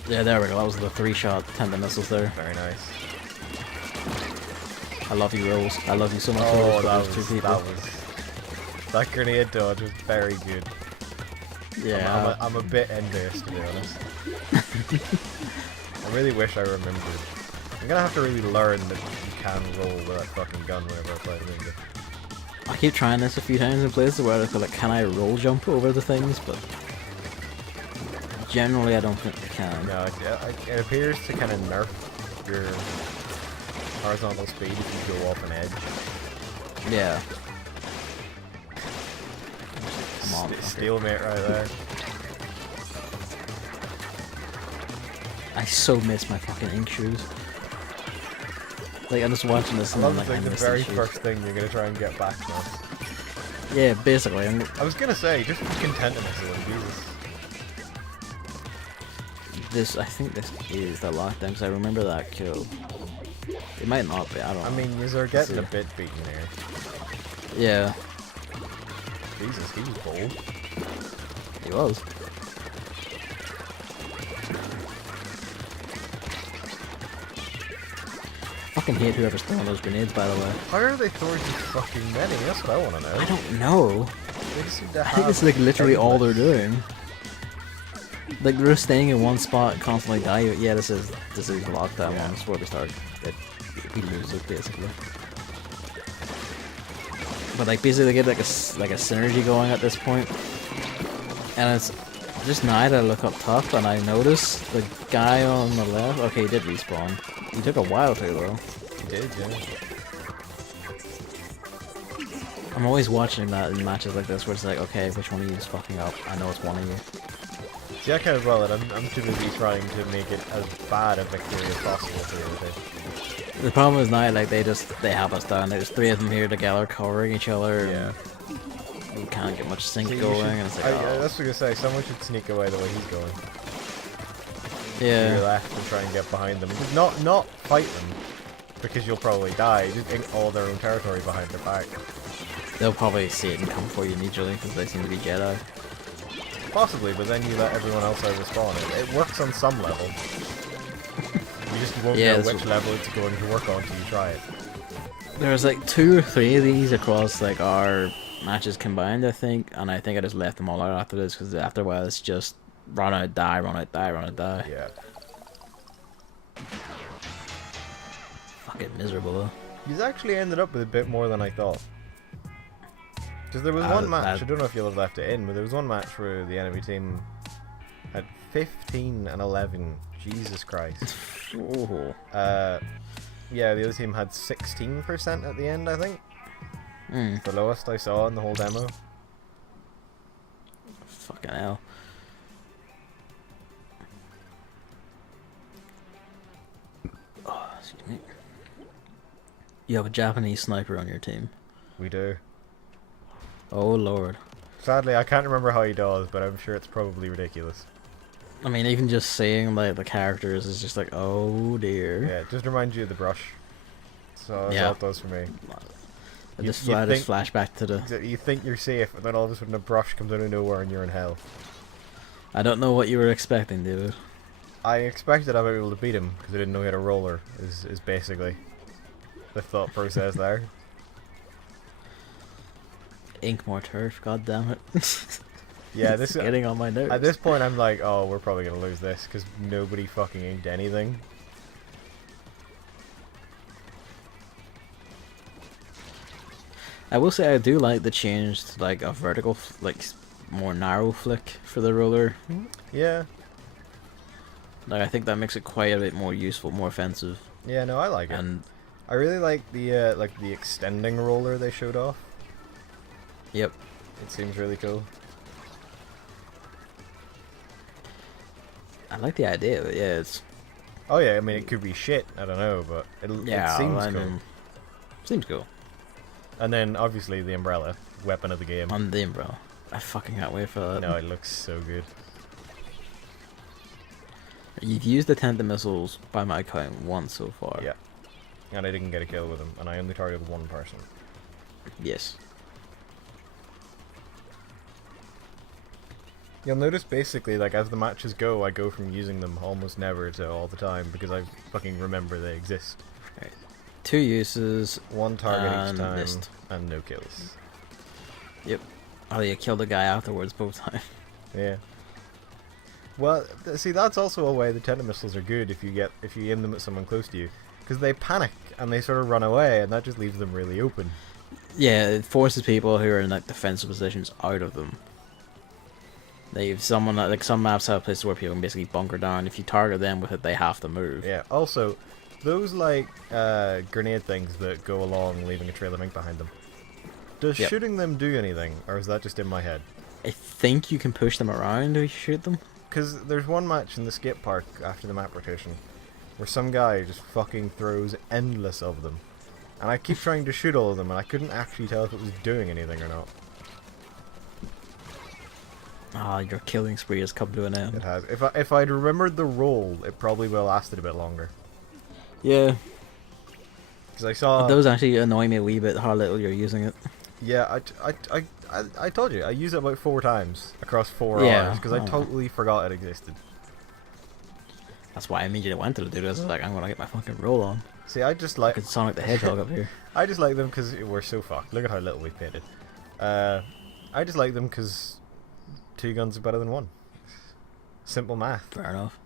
Yeah, there we go. That was the 3-shot tenta missiles there. Very nice. I love you, Rose. I love you so much, Rose. That grenade dodge was very good. Yeah. I'm a bit envious, to be honest. I really wish I remembered. I'm gonna have to really learn that you can roll with that fucking gun whenever I play it. I keep trying this a few times in places where I feel like, can I roll jump over the things? But generally, I don't think I can. No, it appears to kind of nerf your horizontal speed if you go off an edge. Yeah. Stalemate right there. I so miss my fucking ink shoes. Like, I'm just watching this and I I'm love like, the very first thing you're gonna try and get back from us. Yeah, basically. I was gonna say, just content in this, Jesus. I think this is the lockdown because I remember that kill. It might not be, I don't know. I mean, you're getting a bit beaten here. Yeah. Jesus, he was bold. He was. I fucking hate whoever's throwing those grenades, by the way. How are they throwing so fucking many? That's what I want to know. I don't know. They just seem to I think it's like literally all they're doing. Like they're staying in one spot, constantly dying. Yeah, this is the lockdown one. It's where we start. We lose it basically. But like basically they get like a synergy going at this point, and it's just now that I look up top and I notice the guy on the left. Okay, he did respawn. He took a while to though. He did, yeah. I'm always watching that in matches like this where it's like, okay, which one of you is fucking up? I know it's one of you. See, I kind of well, I'm too busy trying to make it as bad a victory as possible for the other team. The problem is now, like, they have us down. There's 3 of them here together covering each other. Yeah. We can't get much sync going, and it's like, oh. That's what I was gonna say. Someone should sneak away the way he's going. Yeah. To your left and try and get behind them. Not fight them, because you'll probably die. Just ink all their own territory behind their back. They'll probably see it and come for you immediately because they seem to be Jedi. Possibly, but then you let everyone else out of spawn. It works on some level. You just won't know which level it's going to work on until you try it. There's like 2 or 3 of these across like our matches combined, I think, and I think I just left them all out after this because after a while it's just run out, die, run out, die, run out, die. Yeah. Fucking miserable though. He's actually ended up with a bit more than I thought. Because there was one match, I don't know if you'll have left it in, but there was one match where the enemy team had 15 and 11. Jesus Christ. Oh. Yeah, the other team had 16% at the end, I think. The lowest I saw in the whole demo. Fucking hell. Oh, excuse me. You have a Japanese sniper on your team. We do. Oh lord. Sadly, I can't remember how he does, but I'm sure it's probably ridiculous. I mean, even just seeing like the characters is just like, oh dear. Yeah, it just reminds you of the brush. So that's all it does for me. I just flash back to the... You think you're safe, and then all of a sudden a brush comes out of nowhere and you're in hell. I don't know what you were expecting, dude. I expected I would be able to beat him, because I didn't know he had a roller, is basically the thought process there. Ink more turf, god damn it. Yeah, this is getting on my nerves. At this point I'm like, oh, we're probably going to lose this, because nobody fucking inked anything. I will say I do like the change to like a vertical, like more narrow flick for the roller. Yeah. Like I think that makes it quite a bit more useful, more offensive. Yeah, no, I like it. And I really like the extending roller they showed off. Yep. It seems really cool. I like the idea of it, yeah, it's... Oh yeah, I mean it could be shit, I don't know, but it seems cool. Seems cool. And then obviously the umbrella, weapon of the game. On the umbrella. I fucking can't wait for that. No, it looks so good. You've used the tenta missiles by my count once so far. Yeah. And I didn't get a kill with them, and I only targeted one person. Yes. You'll notice basically, like, as the matches go, I go from using them almost never to all the time, because I fucking remember they exist. Right. 2 uses, one target each time, and no kills. Yep. Oh, you killed the guy afterwards both times. Yeah. Well, see, that's also a way the tenta missiles are good if you aim them at someone close to you, because they panic and they sort of run away, and that just leaves them really open. Yeah, it forces people who are in like defensive positions out of them. They've someone like some maps have places where people can basically bunker down. If you target them with it, they have to move. Yeah. Also, those like grenade things that go along, leaving a trail of ink behind them. Does shooting them do anything, or is that just in my head? I think you can push them around if you shoot them. Because there's one match in the skate park after the map rotation where some guy just fucking throws endless of them. And I keep trying to shoot all of them and I couldn't actually tell if it was doing anything or not. Ah, your killing spree has come to an end. It has. If I'd remembered the roll, it probably would have lasted a bit longer. Yeah. Because I saw... Those actually annoy me a wee bit how little you're using it. Yeah, I told you, I used it about 4 times across 4 hours because I totally forgot it existed. That's why I immediately went to do this. I was like, I'm gonna get my fucking roll on. See, I just like... Sonic the Hedgehog up here. I just like them because we're so fucked. Look at how little we painted. I just like them because 2 guns are better than 1. Simple math. Fair enough.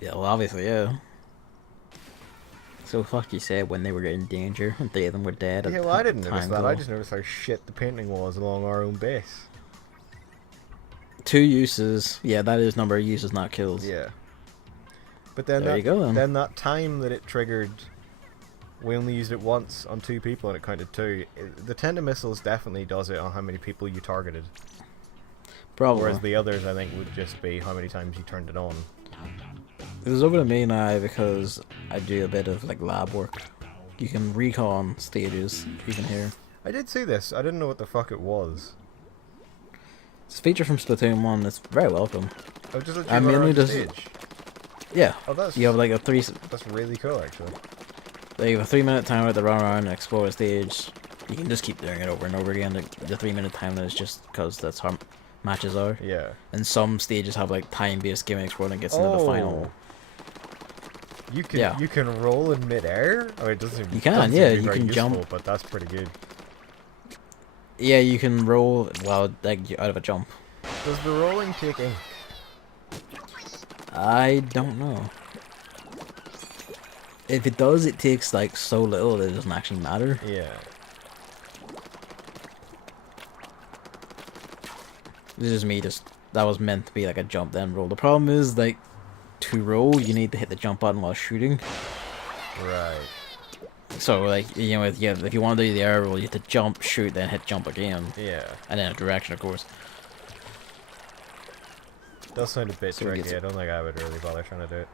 Yeah, well, obviously, yeah. So fuck you said when they were in danger and 3 of them were dead. Yeah, well, I didn't notice that. I just noticed how shit the painting was along our own base. 2 uses. Yeah, that is number of uses, not kills. Yeah. But then there you go, then that time that it triggered, we only used it once on 2 people and it counted 2. The tenta missiles definitely does it on how many people you targeted. Probably. Whereas the others, I think, would just be how many times you turned it on. It was over to me now because I do a bit of like lab work You can recon stages, you can hear. I did see this. I didn't know what the fuck it was. It's a feature from Splatoon 1. It's very welcome. Oh, just let I you run mainly around the just stage. yeah. Oh, that's You have like a That's really cool, actually. Like you have a 3-minute timer to run around and explore a stage. You can just keep doing it over and over again. The 3-minute timer is just because that's how matches are. Yeah. And some stages have like time-based gimmicks where it gets into the final. You can roll in midair. Oh, it doesn't. You can, doesn't yeah. seem You very can useful, jump. but that's pretty good. Yeah, you can roll well, like out of a jump. Does the rolling take ink? I don't know. If it does, it takes like so little that it doesn't actually matter. Yeah. This is me just. That was meant to be like a jump then roll. The problem is like to roll, you need to hit the jump button while shooting. Right. So like if you want to do the air roll, you have to jump, shoot, then hit jump again. Yeah. And then a direction, of course. Does sound a bit tricky. I don't think I would really bother trying to do it.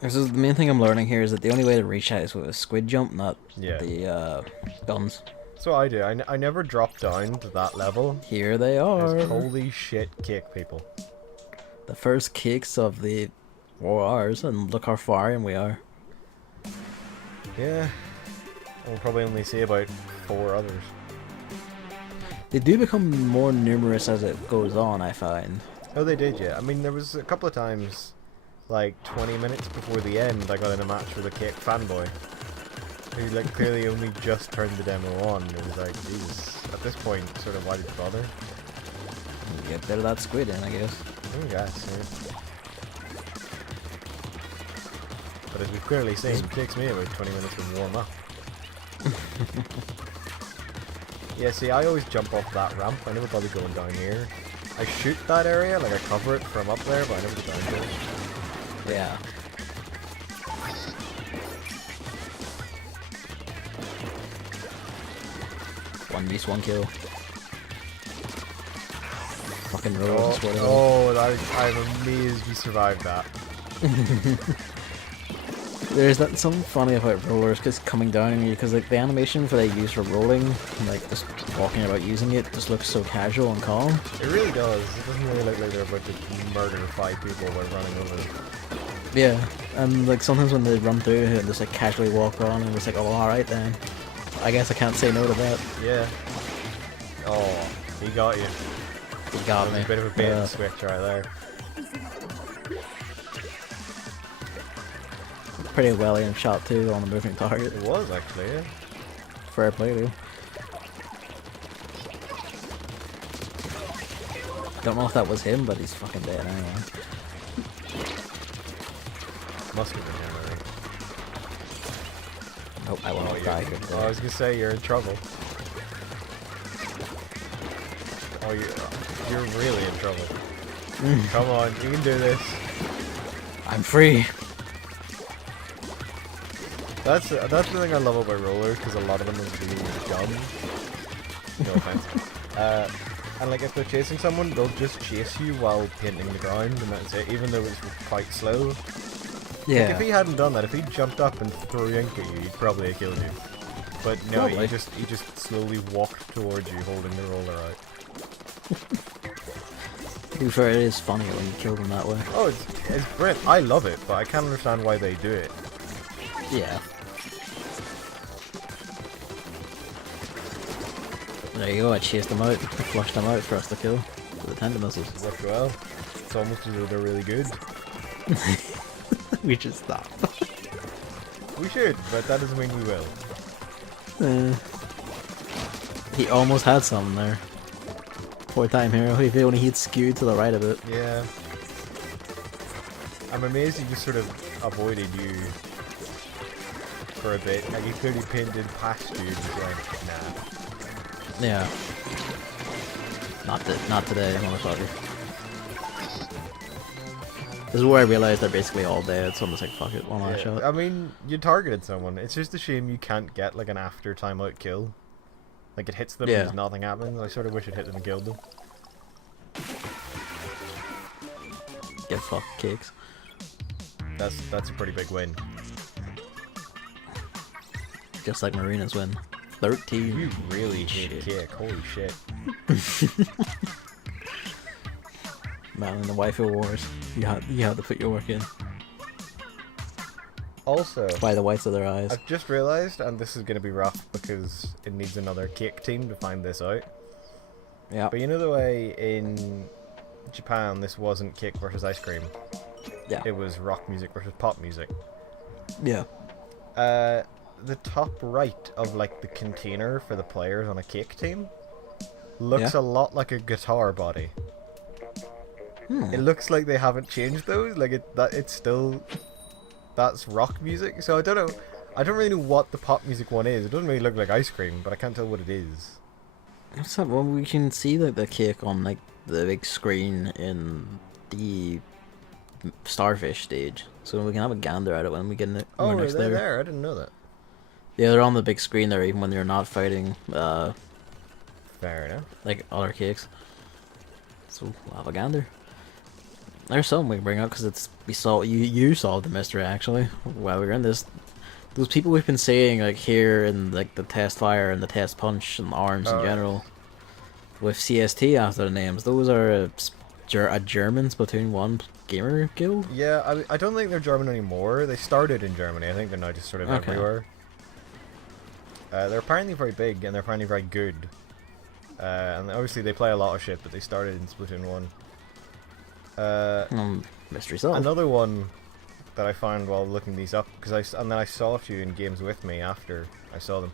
This is the main thing I'm learning here is that the only way to reach that is with a squid jump, not the guns. So I do. I never drop down to that level. Here they are. There's holy shit cake people. The first cakes of the war ours, and look how far in we are. Yeah. We'll probably only see about 4 others. They do become more numerous as it goes on, I find. Oh, they did, yeah. I mean, there was a couple of times, like 20 minutes before the end, I got in a match with a cake fanboy. Who, like, clearly only just turned the demo on. It was like, Jesus. At this point, sort of, why did you bother? You get better of that squid in, I guess. I guess, yeah. But as we've clearly seen, it takes me about 20 minutes to warm up. Yeah, see, I always jump off that ramp. I never bother going down here. I shoot that area, like I cover it from up there, but I never go down to it. Yeah. One beast, one kill. Fucking roll. I'm amazed you survived that. There's that something funny about rollers just coming down on you because like the animation for they use for rolling, like just walking about using it, just looks so casual and calm. It really does. It doesn't really look like they're about to murder 5 people by running over them. Yeah, and like sometimes when they run through and just like casually walk on, and it's like, oh, all right then. I guess I can't say no to that. Yeah. Oh, he got you. He got me. A bit of a bait and switch right there. Pretty well aimed shot too on a moving target. It was actually, yeah. Fair play too. Don't know if that was him, but he's fucking dead anyway. Must have been him, I think. Nope, I won't die. I was gonna say you're in trouble. Oh, you're really in trouble. Come on, you can do this. I'm free. That's the thing I love about rollers, because a lot of them are really dumb. No offense. And like if they're chasing someone, they'll just chase you while painting the ground, and that's it. Even though it's quite slow. Yeah. Like if he hadn't done that, if he jumped up and threw ink at you, he'd probably have killed you. But no, he just slowly walked towards you, holding the roller out. To be fair, it is funny when you kill them that way. Oh, it's brilliant. I love it, but I can't understand why they do it. Yeah. There you go, I chased them out, flushed them out for us to kill. With the tender missiles. Worked well. It's almost as though they're really good. We should stop. We should, but that doesn't mean we will. He almost had some there. Poor time hero, if he only he'd skewed to the right of it. Yeah. I'm amazed he just sort of avoided you for a bit. Like he clearly painted past you, just like, nah. Yeah. Not today, motherfucker. This is where I realized they're basically all dead, so I'm just like, fuck it, one last shot. I mean, you targeted someone. It's just a shame you can't get like an after timeout kill. Like it hits them and nothing happens. I sort of wish it hit them and killed them. Get fucked, cakes. That's a pretty big win. just like Marina's win. 13. You really hate cake. Holy shit. Man, in the waifu wars, you have to put your work in. Also, by the whites of their eyes. I've just realised, and this is going to be rough because it needs another cake team to find this out. Yeah. But you know the way in Japan this wasn't cake versus ice cream? Yeah. It was rock music versus pop music. Yeah. The top right of like the container for the players on a cake team looks a lot like a guitar body. It looks like they haven't changed those. Like it's still, that's rock music. So I don't know. I don't really know what the pop music one is. It doesn't really look like ice cream, but I can't tell what it is. What's that? Well, we can see like the cake on like the big screen in the starfish stage, so we can have a gander at it when we get in it. Oh, they're there. I didn't know that. Yeah, they're on the big screen there, even when they're not fighting. Fair enough. Like other cakes. So we'll have a gander. There's something we can bring up because you solved the mystery actually while we were in this. Those people we've been seeing like here in like the test fire and the test punch and the arms in general, with CST after the names. Those are a German Splatoon 1 gamer guild. Yeah, I don't think they're German anymore. They started in Germany. I think they're now just sort of everywhere. They're apparently very big and they're apparently very good. And obviously they play a lot of shit, but they started in Splatoon 1. Mystery solved. Another one that I found while looking these up, and then I saw a few in games with me after I saw them.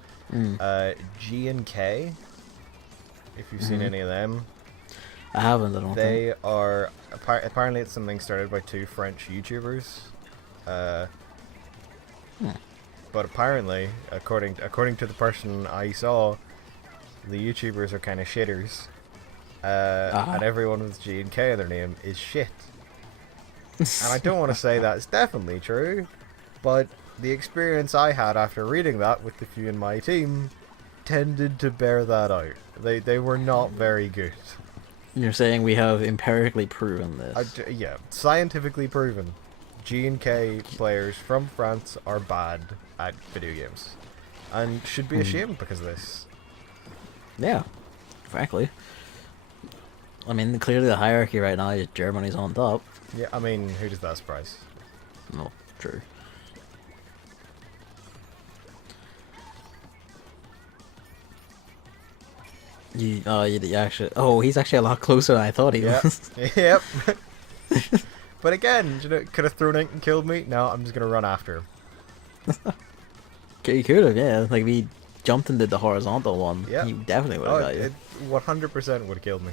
G and K, if you've seen any of them. I haven't, I don't think. They are, apparently it's something started by two French YouTubers. But apparently, according to the person I saw, the YouTubers are kind of shitters. And everyone with G and K in their name is shit. And I don't want to say that's definitely true, but the experience I had after reading that with the few in my team tended to bear that out. They were not very good. You're saying we have empirically proven this? Yeah, scientifically proven. G and K players from France are bad at video games, and should be ashamed because of this. Yeah, frankly. I mean, clearly the hierarchy right now is Germany's on top. Yeah, I mean, who does that surprise? No, true. You actually... Oh, he's actually a lot closer than I thought he was. Yep. But again, you know, could have thrown it and killed me. No, I'm just gonna run after him. You could have, yeah. Like, if he jumped and did the horizontal one, he definitely would have got you. It 100% would have killed me.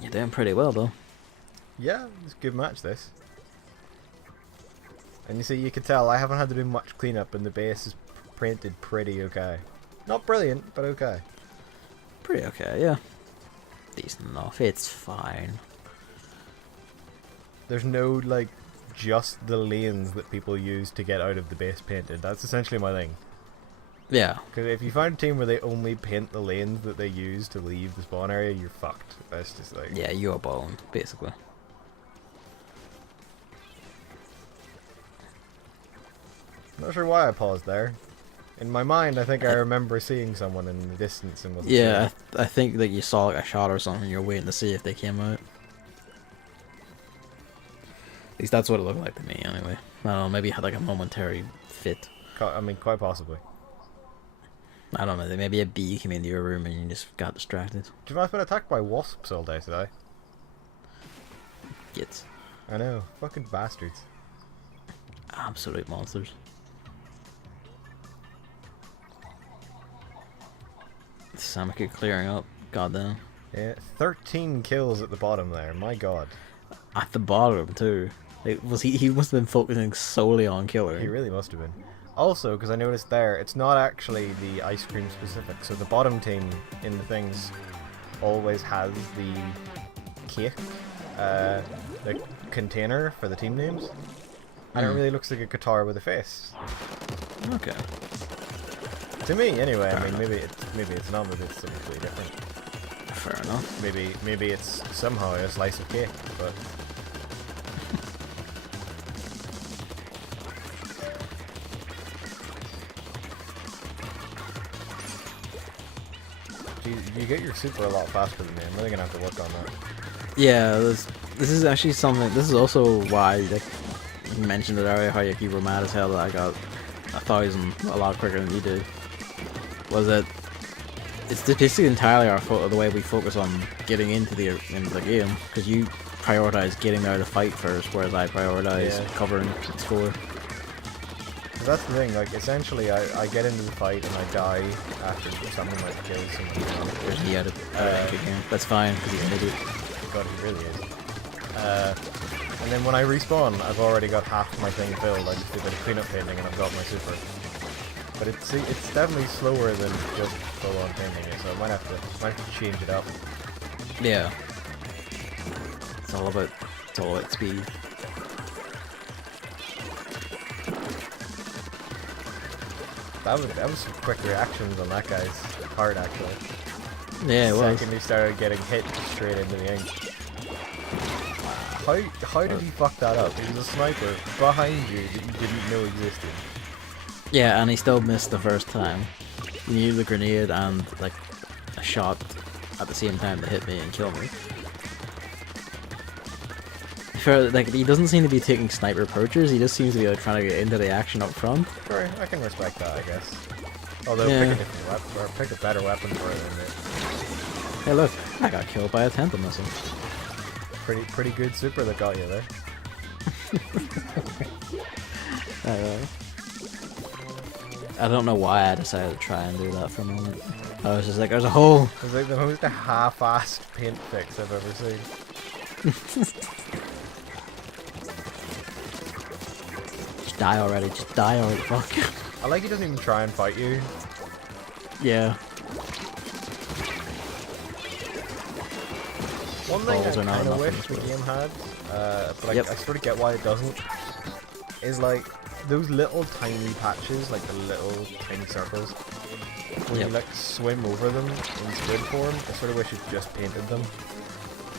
You're doing pretty well, though. Yeah, it's a good match, this. And you see, you can tell I haven't had to do much cleanup, and the base is painted pretty okay. Not brilliant, but okay. Pretty okay, yeah. Decent enough. It's fine. There's no, like, just the lanes that people use to get out of the base painted. That's essentially my thing. Yeah. Because if you find a team where they only paint the lanes that they use to leave the spawn area, you're fucked. That's just like... Yeah, you're boned, basically. Not sure why I paused there. In my mind, I think I remember seeing someone in the distance and wasn't yeah, sure. I think that you saw like a shot or something and you're waiting to see if they came out. At least that's what it looked like to me, anyway. I don't know, maybe it had like a momentary fit. I mean, quite possibly. I don't know, maybe a bee came into your room and you just got distracted. Do you know I've been attacked by wasps all day today? Gits. I know, fucking bastards. Absolute monsters. Samaki clearing up, goddamn. Yeah, 13 kills at the bottom there, my god. At the bottom too. He must have been focusing solely on killer. He really must have been. Also, because I noticed there, it's not actually the ice cream specific, so the bottom team in the things always has the cake, the container for the team names, and it really looks like a guitar with a face. Okay. To me, anyway. I mean, maybe it's not. Maybe it's something completely different. Fair enough. Maybe it's somehow a slice of cake, but you get your super a lot faster than me. I'm really gonna have to work on that. Yeah, this is actually something. This is also why, like, you mentioned it earlier, how you were mad as hell that I got 1,000 a lot quicker than you did. Was that it's basically entirely our fault of the way we focus on getting into the game, because you prioritize getting there to fight first, whereas I prioritize covering the score. That's the thing, like, essentially I get into the fight and I die after someone like kills someone. He had that's fine, because he's an idiot. God, he really is. And then when I respawn, I've already got half my thing filled. I just do a bit of cleanup painting and I've got my super. But it's definitely slower than just full-on painting it, so I might have to change it up. Yeah. It's all about speed. That was some quick reactions on that guy's part, actually. Yeah, it was. The second he started getting hit straight into the ink. How did he fuck that up? He was a sniper behind you that you didn't know existed. Yeah, and he still missed the first time. He needed the grenade and like a shot at the same time to hit me and kill me. Like, he doesn't seem to be taking sniper approaches. He just seems to be like trying to get into the action up front. Sure, I can respect that, I guess. Although pick a different weapon, or pick a better weapon for it than it. Hey, look, I got killed by a tenta missile. Pretty good super that got you there. I don't know why I decided to try and do that for a moment. I was just like, there's a hole. It was like the most half-assed paint fix I've ever seen. Just die already, fuck. I like he doesn't even try and fight you. Yeah. One thing I kind of wish the game had, but I sort of get why it doesn't, is like those little tiny patches, like the little tiny circles, when you like swim over them in squid form. I sort of wish it just painted them.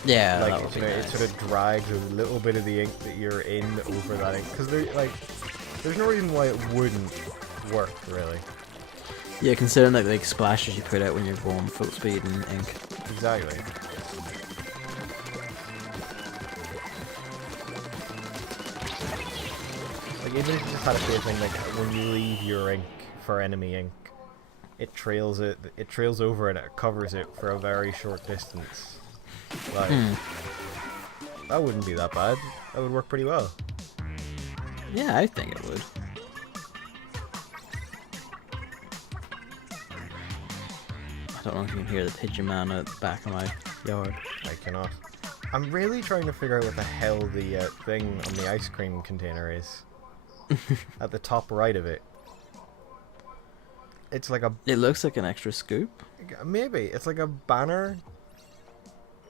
Yeah, like that would be it nice. sort of drags a little bit of the ink that you're in over that ink, because there's no reason why it wouldn't work, really. Yeah, considering like splashes you put out when you're going full speed in ink. Exactly. Like, even if you just had a safe thing, like when you leave your ink for enemy ink, it trails over and it covers it for a very short distance. Like, that wouldn't be that bad. That would work pretty well. Yeah, I think it would. I don't know if you can hear the pigeon man at the back of my yard. I cannot. I'm really trying to figure out what the hell the thing on the ice cream container is. At the top right of it. It's like a... It looks like an extra scoop. Maybe. It's like a banner.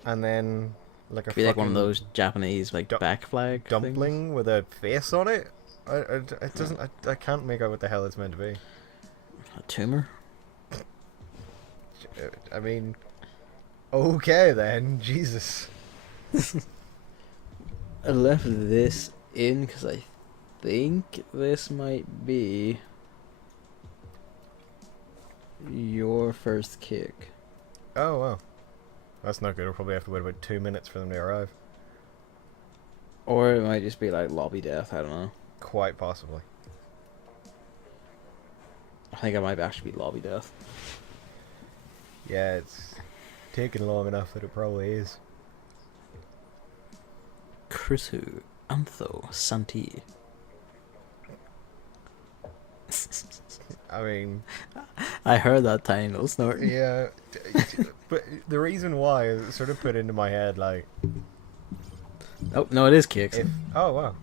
And then like a Could be like one of those Japanese like back flag dumpling things. with a face on it. It doesn't... I can't make out what the hell it's meant to be. A tumor? I mean... Okay then. Jesus. I left this in because I think this might be your first kick. Oh, wow. That's not good. We'll probably have to wait about 2 minutes for them to arrive. Or it might just be like lobby death, I don't know. Quite possibly. I think it might actually be lobby death. Yeah, it's taken long enough that it probably is. Krisu Antho Santi. I mean... I heard that tiny little snort. Yeah, but the reason why is it sort of put into my head, like... Oh, no, it is kicks. Oh, wow.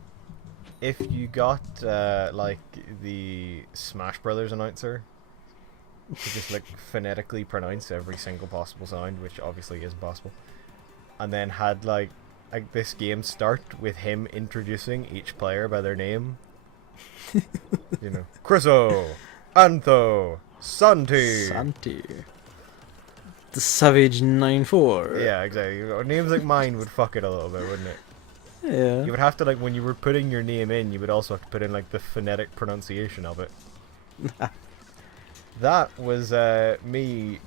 If you got, like, the Smash Brothers announcer to just, like, phonetically pronounce every single possible sound, which obviously is possible, and then had, like this game start with him introducing each player by their name. You know, Chriso, Antho, Santi. The Savage 9-4. Yeah, exactly. Names like mine would fuck it a little bit, wouldn't it? Yeah. You would have to, like, when you were putting your name in, you would also have to put in, like, the phonetic pronunciation of it. That was me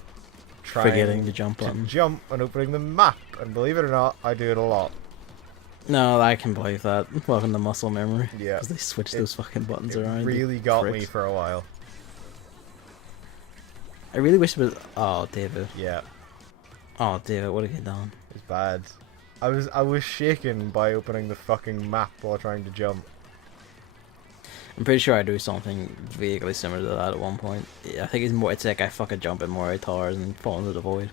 forgetting the jump button. Jump and opening the map, and believe it or not, I do it a lot. No, I can believe that. Welcome to muscle memory. Yeah. Because they switched those fucking buttons around. It really got me for a while. I really wish it was... Oh, David. Yeah. Oh, David, what have you done? It's bad. I was shaken by opening the fucking map while trying to jump. I'm pretty sure I do something vaguely similar to that at one point. Yeah, I think it's like I fucking jump in more towers and fall into the void.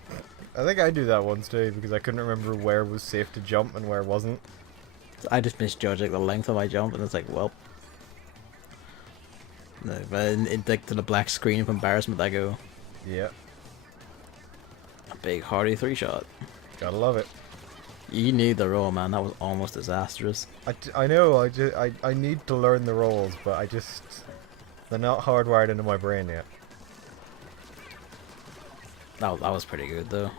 I think I do that once too, because I couldn't remember where was safe to jump and where wasn't. I just misjudged like the length of my jump, and it's like, well, no, but like to the black screen of embarrassment, I go, yeah, a big hearty 3-shot. Gotta love it. You need the roll, man. That was almost disastrous. I know. I need to learn the rolls, but they're not hardwired into my brain yet. That was pretty good though.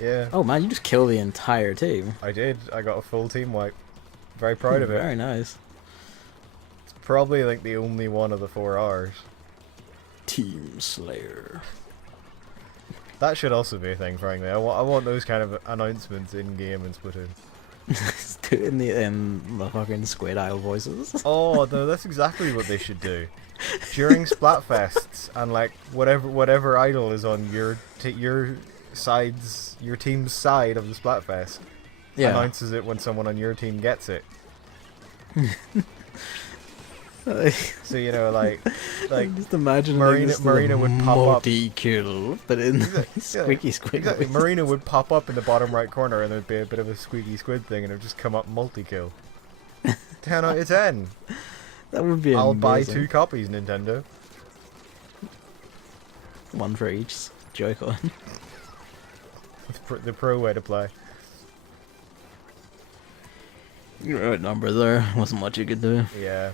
Yeah. Oh man, you just killed the entire team. I did. I got a full team wipe. Very proud of it. Very nice. It's probably like the only one of the 4 R's. Team Slayer. That should also be a thing, frankly. I want those kind of announcements in game in Splatoon. Do it in the fucking Squid Isle voices. Oh no, that's exactly what they should do. During Splatfests and like whatever idol is on your team's side of the Splatfest, announces it when someone on your team gets it. So you know, like just imagine Marina would pop up. Multi-kill, but in squeaky squid. Exactly. Marina would pop up in the bottom right corner, and there'd be a bit of a squeaky squid thing, and it'd just come up multi-kill. 10 out of 10. That would be. I'll buy 2 copies, Nintendo. One for each Joy-Con. The pro way to play. You're right number there. Wasn't much you could do. Yeah.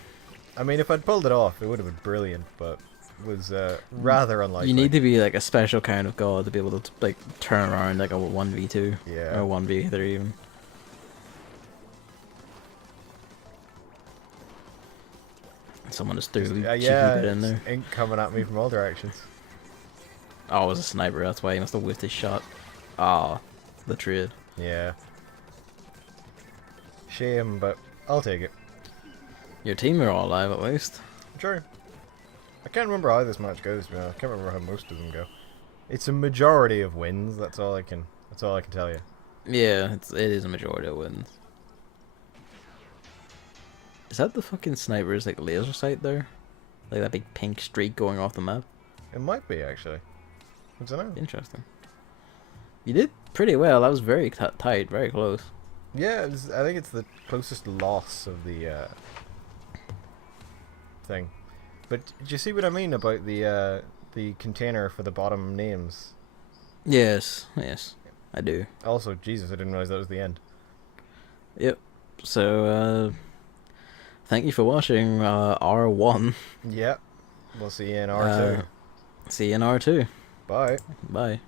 I mean, if I'd pulled it off, it would have been brilliant, but it was rather unlikely. You need to be like a special kind of god to be able to like turn around like a 1v2. Yeah. Or 1v3 even. Someone just threw a cheeky bit in there. Ink coming at me from all directions. Oh, it was a sniper, that's why he must have whiffed his shot. Ah, the trade. Yeah. Shame, but I'll take it. Your team are all alive at least. True. I can't remember how this match goes, man. I can't remember how most of them go. It's a majority of wins, that's all I can tell you. Yeah, it is a majority of wins. Is that the fucking sniper's like laser sight there? Like that big pink streak going off the map? It might be, actually. I don't know. Interesting. You did pretty well. That was very tight, very close. Yeah, I think it's the closest loss of the thing. But do you see what I mean about the container for the bottom names? Yes, I do. Also, Jesus, I didn't realize that was the end. Yep. So, thank you for watching R1. Yep. We'll see you in R2. See you in R2. Bye. Bye.